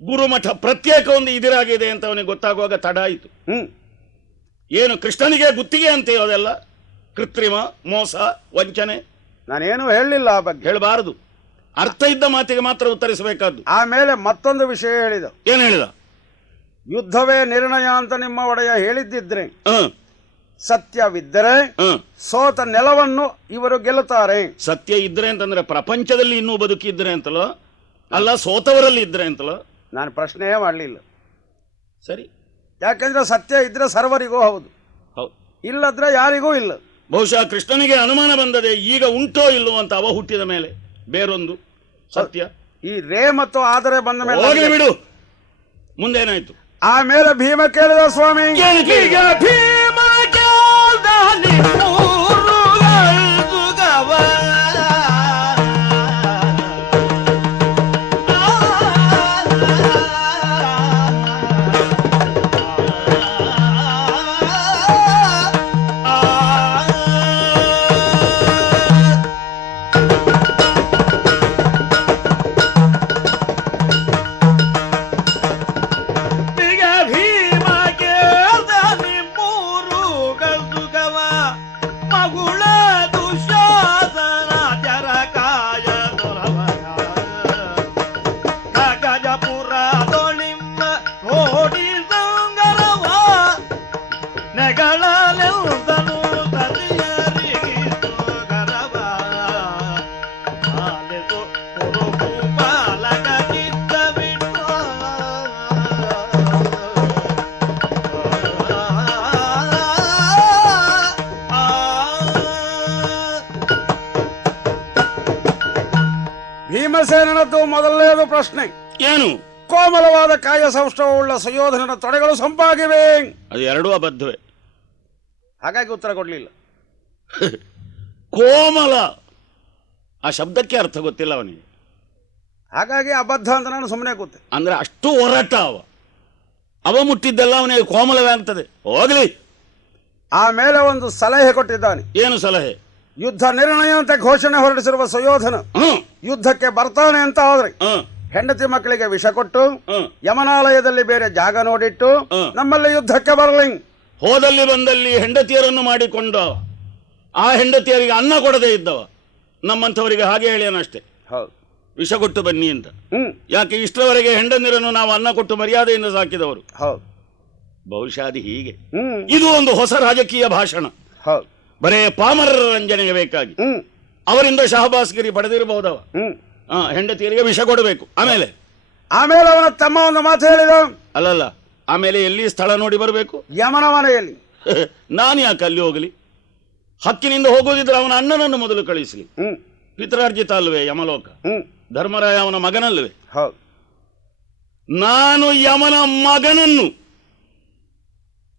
ಗುರುಮಠ ಪ್ರತ್ಯೇಕ ಒಂದು ಇದಿರಾಗಿದೆ ಅಂತ ಅವನಿಗೆ ಗೊತ್ತಾಗುವಾಗ ತಡ ಆಯಿತು. ಏನು ಕೃಷ್ಣನಿಗೆ ಗುತ್ತಿಗೆ ಅಂತ ಹೇಳೋದೆಲ್ಲ ಕೃತ್ರಿಮ, ಮೋಸ, ವಂಚನೆ. ನಾನೇನು ಹೇಳಲಿಲ್ಲ ಆ ಬಗ್ಗೆ. ಹೇಳಬಾರದು, ಅರ್ಥ ಇದ್ದ ಮಾತಿಗೆ ಮಾತ್ರ ಉತ್ತರಿಸಬೇಕಾದ್ದು. ಆಮೇಲೆ ಮತ್ತೊಂದು ವಿಷಯ ಹೇಳಿದ. ಏನು ಹೇಳಿದ? ಯುದ್ಧವೇ ನಿರ್ಣಯ ಅಂತ ನಿಮ್ಮ ಒಡೆಯ ಹೇಳಿದ್ದಿದ್ರೆ, ಸತ್ಯವಿದ್ದರೆ ಸೋತ ನೆಲವನ್ನು ಇವರು ಗೆಲ್ಲುತ್ತಾರೆ. ಸತ್ಯ ಇದ್ರೆ ಅಂತಂದ್ರೆ ಪ್ರಪಂಚದಲ್ಲಿ ಇನ್ನೂ ಬದುಕಿದ್ರೆ ಅಂತಲೋ, ಅಲ್ಲ ಸೋತವರಲ್ಲಿ ಇದ್ರೆ ಅಂತಲೋ? ನಾನು ಪ್ರಶ್ನೆಯೇ ಮಾಡಲಿಲ್ಲ. ಸರಿ, ಯಾಕೆಂದ್ರೆ ಸತ್ಯ ಇದ್ರೆ ಸರ್ವರಿಗೂ ಹೌದು, ಹೌದು, ಇಲ್ಲದ್ರೆ ಯಾರಿಗೂ ಇಲ್ಲ. ಬಹುಶಃ ಕೃಷ್ಣನಿಗೆ ಅನುಮಾನ ಬಂದದೆ ಈಗ ಉಂಟೋ ಇಲ್ಲೋ ಅಂತ ಅವ ಹುಟ್ಟಿದ ಮೇಲೆ. ಬೇರೊಂದು ಸತ್ಯ ಈ ರೇ ಮತ್ತು ಆದರೆ ಬಂದ ಮೇಲೆ ಹೋಗಲಿ ಬಿಡು. ಮುಂದೇನಾಯ್ತು? ಆಮೇಲೆ ಭೀಮ ಕೇಳಿದ ಸ್ವಾಮಿ, ಈಗ ಭೀಮ ಕೇಳ್ದ ನಿಮ್ಮೂರುಗವ. ಭೀಮಸೇನನದ್ದು ಮೊದಲನೇದು ಪ್ರಶ್ನೆ ಏನು? ಕೋಮಲವಾದ ಕಾಯ ಸೌಷ್ಠವವುಳ್ಳ ಸುಯೋಧನನ ತೊಡೆಗಳು ಸಂಪಾಗಿವೆ. ಅದು ಎರಡೂ ಅಬದ್ಧವೇ. ಹಾಗಾಗಿ ಉತ್ತರ ಕೊಡ್ಲಿಲ್ಲ. ಕೋಮಲ ಆ ಶಬ್ದಕ್ಕೆ ಅರ್ಥ ಗೊತ್ತಿಲ್ಲ ಅವನಿಗೆ, ಹಾಗಾಗಿ ಅಬದ್ಧ ಅಂತ ನಾನು ಸುಮ್ಮನೆ ಕೂತೆ. ಅಂದ್ರೆ ಅಷ್ಟು ಒರಟ ಅವ ಮುಟ್ಟಿದ್ದೆಲ್ಲ ಅವನಿಗೆ ಕೋಮಲವೇ ಆಗ್ತದೆ. ಹೋಗ್ಲಿ. ಆಮೇಲೆ ಒಂದು ಸಲಹೆ ಕೊಟ್ಟಿದ್ದಾನೆ. ಏನು ಸಲಹೆ? ಯುದ್ಧ ನಿರ್ಣಯ ಅಂತ ಘೋಷಣೆ ಹೊರಡಿಸಿರುವ ಸುಯೋಧನ ಯುದ್ಧಕ್ಕೆ ಬರ್ತಾನೆ ಅಂತ ಆದ್ರೆ ಹೆಂಡತಿ ಮಕ್ಕಳಿಗೆ ವಿಷ ಕೊಟ್ಟು ಯಮನಾಲಯದಲ್ಲಿ ಬೇರೆ ಜಾಗ ನೋಡಿಟ್ಟು ನಮ್ಮಲ್ಲಿ ಯುದ್ಧಕ್ಕೆ ಬರಲಿ. ಹೋದಲ್ಲಿ ಬಂದಲ್ಲಿ ಹೆಂಡತಿಯರನ್ನು ಮಾಡಿಕೊಂಡ ಆ ಹೆಂಡತಿಯರಿಗೆ ಅನ್ನ ಕೊಡದೇ ಇದ್ದವ ನಮ್ಮಂಥವರಿಗೆ ಹಾಗೆ ಹೇಳ್ಯಾನಷ್ಟೇ, ವಿಷ ಕೊಟ್ಟು ಬನ್ನಿ ಅಂತ. ಯಾಕೆ ಇಷ್ಟರವರೆಗೆ ಹೆಂಡಂದಿರನ್ನು ನಾವು ಅನ್ನ ಕೊಟ್ಟು ಮರ್ಯಾದೆಯಿಂದ ಸಾಕಿದವರು. ಬಹುಶಃ ಅದು ಹೀಗೆ. ಇದು ಒಂದು ಹೊಸ ರಾಜಕೀಯ ಭಾಷಣ. ಬರೇ ಪಾಮರರ ರಂಜನೆಗೆ ಬೇಕಾಗಿ ಅವರಿಂದ ಶಹಬಾಸ್ಗಿರಿ ಪಡೆದಿರಬಹುದವ. ಹೆಂಡತಿಯರಿಗೆ ವಿಷ ಕೊಡಬೇಕು. ಆಮೇಲೆ ಅವನ ತಮ್ಮ ಒಂದು ಮಾತು ಹೇಳಿದ. ಅಲ್ಲಲ್ಲ, ಆಮೇಲೆ ಎಲ್ಲಿ ಸ್ಥಳ ನೋಡಿ ಬರಬೇಕು? ಯಮನ ಮನೆಯಲ್ಲಿ. ನಾನು ಯಾಕೆ ಅಲ್ಲಿ ಹೋಗಲಿ? ಹಕ್ಕಿನಿಂದ ಹೋಗೋದಿದ್ರೆ ಅವನ ಅಣ್ಣನನ್ನು ಮೊದಲು ಕಳಿಸಲಿ. ಪಿತರಾರ್ಜಿತ ಅಲ್ವೇ ಯಮಲೋಕ? ಧರ್ಮರಾಯ ಅವನ ಮಗನಲ್ವೇ? ನಾನು ಯಮನ ಮಗನನ್ನು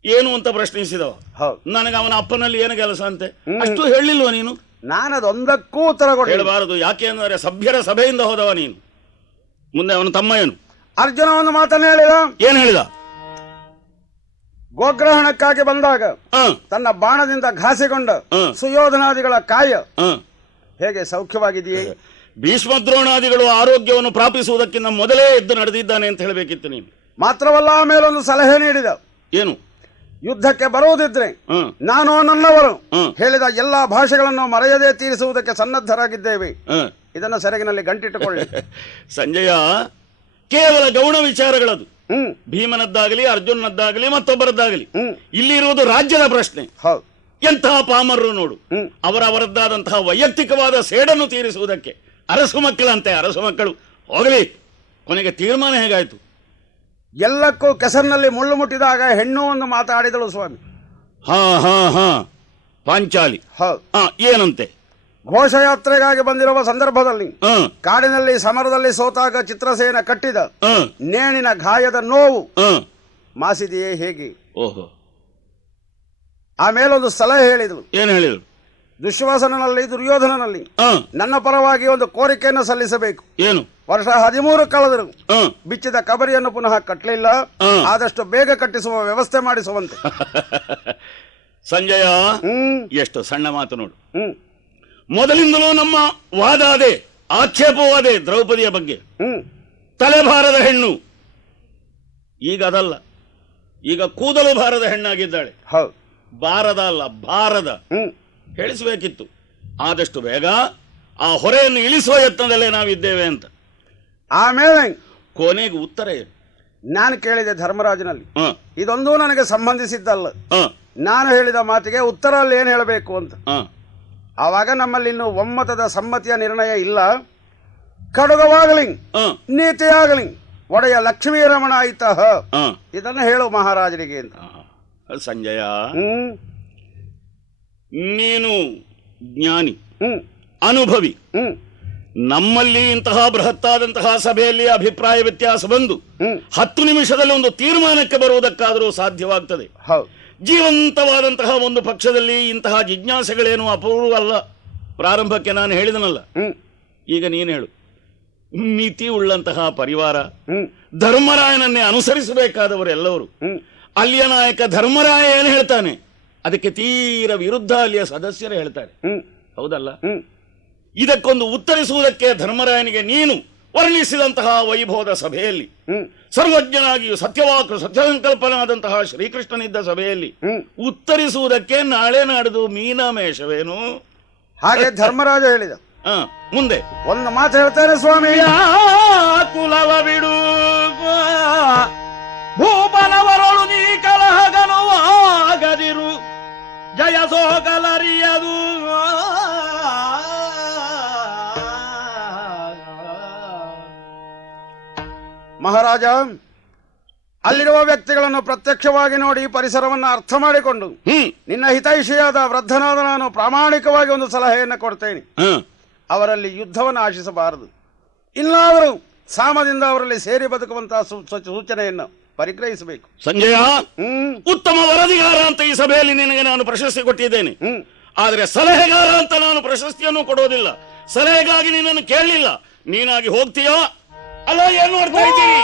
ಏನು ಅಂತ ಪ್ರಶ್ನಿಸಿದವ. ನನಗೆ ಅವನ ಅಪ್ಪನಲ್ಲಿ ಏನು ಕೆಲಸ ಅಂತೆ? ಅಷ್ಟು ಹೇಳಿಲ್ವ ನೀನು? ನಾನದೊಂದಕ್ಕೂ ಉತ್ತರ ಹೇಳಬಾರದು. ಯಾಕೆ ಅಂದರೆ ಸಭ್ಯರ ಸಭೆಯಿಂದ ಹೋದವ ನೀನು. ಮುಂದೆ ಅವನ ತಮ್ಮ ಏನು? ಅರ್ಜುನ ಒಂದು ಮಾತನ್ನು ಹೇಳಿದ. ಏನ್ ಹೇಳಿದ? ಗೋಗ್ರಹಣಕ್ಕಾಗಿ ಬಂದಾಗ ತನ್ನ ಬಾಣದಿಂದ ಘಾಸಿಗೊಂಡ ಸುಯೋಧನಾದಿಗಳ ಕಾಯ ಹೇಗೆ ಸೌಖ್ಯವಾಗಿದೆಯೇ? ಭೀಷ್ಮದ್ರೋಣಾದಿಗಳು ಆರೋಗ್ಯವನ್ನು ಪ್ರಾಪಿಸುವುದಕ್ಕಿಂತ ಮೊದಲೇ ಎದ್ದು ನಡೆದಿದ್ದಾನೆ ಅಂತ ಹೇಳಬೇಕಿತ್ತು ನೀನು. ಮಾತ್ರವಲ್ಲ, ಆಮೇಲೊಂದು ಸಲಹೆ ನೀಡಿದ. ಏನು? ಯುದ್ಧಕ್ಕೆ ಬರುವುದಿದ್ರೆ ನಾನು ನನ್ನವರು ಹೇಳಿದ ಎಲ್ಲಾ ಭಾಷೆಗಳನ್ನು ಮರೆಯದೇ ತೀರಿಸುವುದಕ್ಕೆ ಸನ್ನದ್ಧರಾಗಿದ್ದೇವೆ. ಇದನ್ನು ಸೆರಗಿನಲ್ಲಿ ಗಂಟಿಟ್ಟುಕೊಳ್ಳಿ. ಸಂಜಯ, ಕೇವಲ ಗೌಣ ವಿಚಾರಗಳದು. ಭೀಮನದ್ದಾಗಲಿ ಅರ್ಜುನದ್ದಾಗಲಿ ಮತ್ತೊಬ್ಬರದ್ದಾಗಲಿ. ಇಲ್ಲಿರುವುದು ರಾಜ್ಯದ ಪ್ರಶ್ನೆ. ಎಂತಹ ಪಾಮರರು ನೋಡು, ಅವರವರದ್ದಾದಂತಹ ವೈಯಕ್ತಿಕವಾದ ಸೇಡನ್ನು ತೀರಿಸುವುದಕ್ಕೆ ಅರಸು ಮಕ್ಕಳಂತೆ ಅರಸು ಮಕ್ಕಳು. ಹೋಗಲಿ, ಕೊನೆಗೆ ತೀರ್ಮಾನ ಹೇಗಾಯ್ತು? ಎಲ್ಲಕ್ಕೂ ಕೆಸರಿನಲ್ಲಿ ಮುಳ್ಳು ಮುಟ್ಟಿದಾಗ ಹೆಣ್ಣು ಒಂದು ಮಾತಾಡಿದಳು ಸ್ವಾಮಿ. ಪಾಂಚಾಲಿ ಏನಂತೆ? ಘೋಷಯಾತ್ರೆಗಾಗಿ ಬಂದಿರುವ ಸಂದರ್ಭದಲ್ಲಿ ಕಾಡಿನಲ್ಲಿ ಸಮರದಲ್ಲಿ ಸೋತಾಗ ಚಿತ್ರಸೇನ ಕಟ್ಟಿದ ನೇಣಿನ ಗಾಯದ ನೋವು ಮಾಸಿದೆಯೇ ಹೇಗೆ? ಓಹೋ. ಆಮೇಲೊಂದು ಸಲಹೆ ಹೇಳಿದಳು. ಏನು ಹೇಳಿದಳು? ದುಶ್ವಾಸನಲ್ಲಿ ದುರ್ಯೋಧನನಲ್ಲಿ ನನ್ನ ಪರವಾಗಿ ಒಂದು ಕೋರಿಕೆಯನ್ನು ಸಲ್ಲಿಸಬೇಕು. ಏನು? ವರ್ಷ 13 ಕಳೆದರು ಹ್ಮ್. ಬಿಚ್ಚಿದ ಕಬರಿಯನ್ನು ಪುನಃ ಕಟ್ಟಲಿಲ್ಲ. ಆದಷ್ಟು ಬೇಗ ಕಟ್ಟಿಸುವ ವ್ಯವಸ್ಥೆ ಮಾಡಿಸುವಂತೆ. ಸಂಜಯ, ಹ್ಮ್ ಎಷ್ಟು ಸಣ್ಣ ಮಾತು ನೋಡು. ಹ್ಮ್ ಮೊದಲಿಂದಲೂ ನಮ್ಮ ವಾದ ಅದೇ, ಆಕ್ಷೇಪವೂ ಅದೇ ದ್ರೌಪದಿಯ ಬಗ್ಗೆ. ಹ್ಮ್ ತಲೆಭಾರದ ಹೆಣ್ಣು, ಈಗ ಅದಲ್ಲ, ಈಗ ಕೂದಲು ಭಾರದ ಹೆಣ್ಣಾಗಿದ್ದಾಳೆ. ಹೌದು, ಭಾರದ ಅಲ್ಲ, ಭಾರದ. ಹೇಳಿಸಬೇಕಿತ್ತು ಆದಷ್ಟು ಬೇಗ. ಆ ಹೊರೆಯನ್ನು ಇಳಿಸುವ ಯತ್ನದಲ್ಲೇ ನಾವಿದ್ದೇವೆ ಅಂತ. ಆಮೇಲೆ ಕೊನೆಗೆ ಉತ್ತರ ಏನು? ನಾನು ಕೇಳಿದೆ ಧರ್ಮರಾಜನಲ್ಲಿ, ಇದೊಂದು ನನಗೆ ಸಂಬಂಧಿಸಿದ್ದಲ್ಲ, ನಾನು ಹೇಳಿದ ಮಾತಿಗೆ ಉತ್ತರ ಅಲ್ಲಿ ಏನು ಹೇಳಬೇಕು ಅಂತ. ಆವಾಗ ನಮ್ಮಲ್ಲಿ ಇನ್ನು ಒಮ್ಮತದ ಸಮ್ಮತಿಯ ನಿರ್ಣಯ ಇಲ್ಲ. ಖಡ್ಗವಾಗಲಿ ನೀತಿಯಾಗಲಿ ಒಡೆಯ ಲಕ್ಷ್ಮೀ ರಮಣ ಆಯ್ತಃ, ಇದನ್ನು ಹೇಳು ಮಹಾರಾಜರಿಗೆ ಅಂತ. ಸಂಜಯ, ನೀನು ಜ್ಞಾನಿ, ಅನುಭವಿ. ನಮ್ಮಲ್ಲಿ ಇಂತಹ ಬೃಹತ್ತಾದಂತಹ ಸಭೆಯಲ್ಲಿ ಅಭಿಪ್ರಾಯ ವ್ಯತ್ಯಾಸ ಬಂದು 10 ನಿಮಿಷದಲ್ಲಿ ಒಂದು ತೀರ್ಮಾನಕ್ಕೆ ಬರುವುದಕ್ಕಾದರೂ ಸಾಧ್ಯವಾಗ್ತದೆ. ಜೀವಂತವಾದಂತಹ ಒಂದು ಪಕ್ಷದಲ್ಲಿ ಇಂತಹ ಜಿಜ್ಞಾಸೆಗಳೇನು ಅಪೂರ್ವವಲ್ಲ. ಪ್ರಾರಂಭಕ್ಕೆ ನಾನು ಹೇಳಿದನಲ್ಲ, ಈಗ ನೀನು ಹೇಳು. ಮಿತಿ ಉಳ್ಳಂತಹ ಪರಿವಾರ, ಧರ್ಮರಾಯನನ್ನೇ ಅನುಸರಿಸಬೇಕಾದವರೆಲ್ಲವರು. ಅಲ್ಲಿಯ ನಾಯಕ ಧರ್ಮರಾಯ ಏನು ಹೇಳ್ತಾನೆ ಅದಕ್ಕೆ ತೀರ ವಿರುದ್ಧ ಅಲ್ಲಿಯ ಸದಸ್ಯರು ಹೇಳ್ತಾರೆ. ಹೌದಲ್ಲ? ಇದಕ್ಕೊಂದು ಉತ್ತರಿಸುವುದಕ್ಕೆ ಧರ್ಮರಾಯನಿಗೆ ನೀನು ವರ್ಣಿಸಿದಂತಹ ವೈಭವದ ಸಭೆಯಲ್ಲಿ, ಸರ್ವಜ್ಞನಾಗಿಯೂ ಸತ್ಯವಾಕ್ ಸತ್ಯಸಂಕಲ್ಪನಾದಂತಹ ಶ್ರೀಕೃಷ್ಣನಿದ್ದ ಸಭೆಯಲ್ಲಿ ಉತ್ತರಿಸುವುದಕ್ಕೆ ನಾಳೆ ನಾಡಿದು ಮೀನಾಮೇಷವೇನು? ಹಾಗೆ ಧರ್ಮರಾಜ ಹೇಳಿದ. ಮುಂದೆ ಒಂದು ಮಾತು ಹೇಳ್ತೇನೆ ಸ್ವಾಮಿ. ಕುಲವ ಬಿಡು ಭೂಪನವರಳು ನೀ ಕಲಹಗನು ಆಗದಿರು, ಜಯ ಸೋಕಲರಿಯದು. ಮಹಾರಾಜ, ಅಲ್ಲಿರುವ ವ್ಯಕ್ತಿಗಳನ್ನು ಪ್ರತ್ಯಕ್ಷವಾಗಿ ನೋಡಿ ಪರಿಸರವನ್ನು ಅರ್ಥ ಮಾಡಿಕೊಂಡು ನಿನ್ನ ಹಿತೈಷಿಯಾದ ವೃದ್ಧನಾದ ನಾನು ಪ್ರಾಮಾಣಿಕವಾಗಿ ಒಂದು ಸಲಹೆಯನ್ನು ಕೊಡ್ತೇನೆ. ಅವರಲ್ಲಿ ಯುದ್ಧವನ್ನು ಆಶಿಸಬಾರದು. ಇನ್ನಾದರೂ ಸಾಮದಿಂದ ಅವರಲ್ಲಿ ಸೇರಿ ಬದುಕುವಂತಹ ಸೂಚನೆಯನ್ನು ಪರಿಗ್ರಹಿಸಬೇಕು. ಸಂಜಯ, ಉತ್ತಮ ವರದಿಗಾರ ಅಂತ ಈ ಸಭೆಯಲ್ಲಿ ನಿನಗೆ ನಾನು ಪ್ರಶಸ್ತಿ ಕೊಟ್ಟಿದ್ದೇನೆ. ಆದರೆ ಸಲಹೆಗಾರ ಅಂತ ನಾನು ಪ್ರಶಸ್ತಿಯನ್ನು ಕೊಡೋದಿಲ್ಲ. ಸಲಹೆಗಾಗಿ ನಿನ್ನನ್ನು ಕೇಳಲಿಲ್ಲ. ನೀನಾಗಿ ಹೋಗ್ತೀಯಾ ಅಲ್ಲ? ಏನು ನೋಡ್ತಾ ಇದ್ದೀರಿ?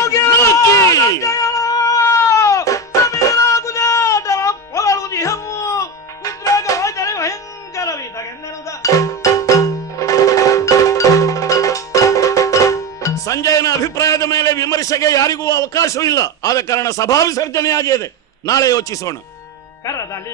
ಸಂಜಯನ ಅಭಿಪ್ರಾಯದ ಮೇಲೆ ವಿಮರ್ಶೆಗೆ ಯಾರಿಗೂ ಅವಕಾಶವಿಲ್ಲ. ಆದ ಕಾರಣ ಸಭಾ ವಿಸರ್ಜನೆಯಾಗಿದೆ. ನಾಳೆ ಯೋಚಿಸೋಣ. ಕರದಲ್ಲಿ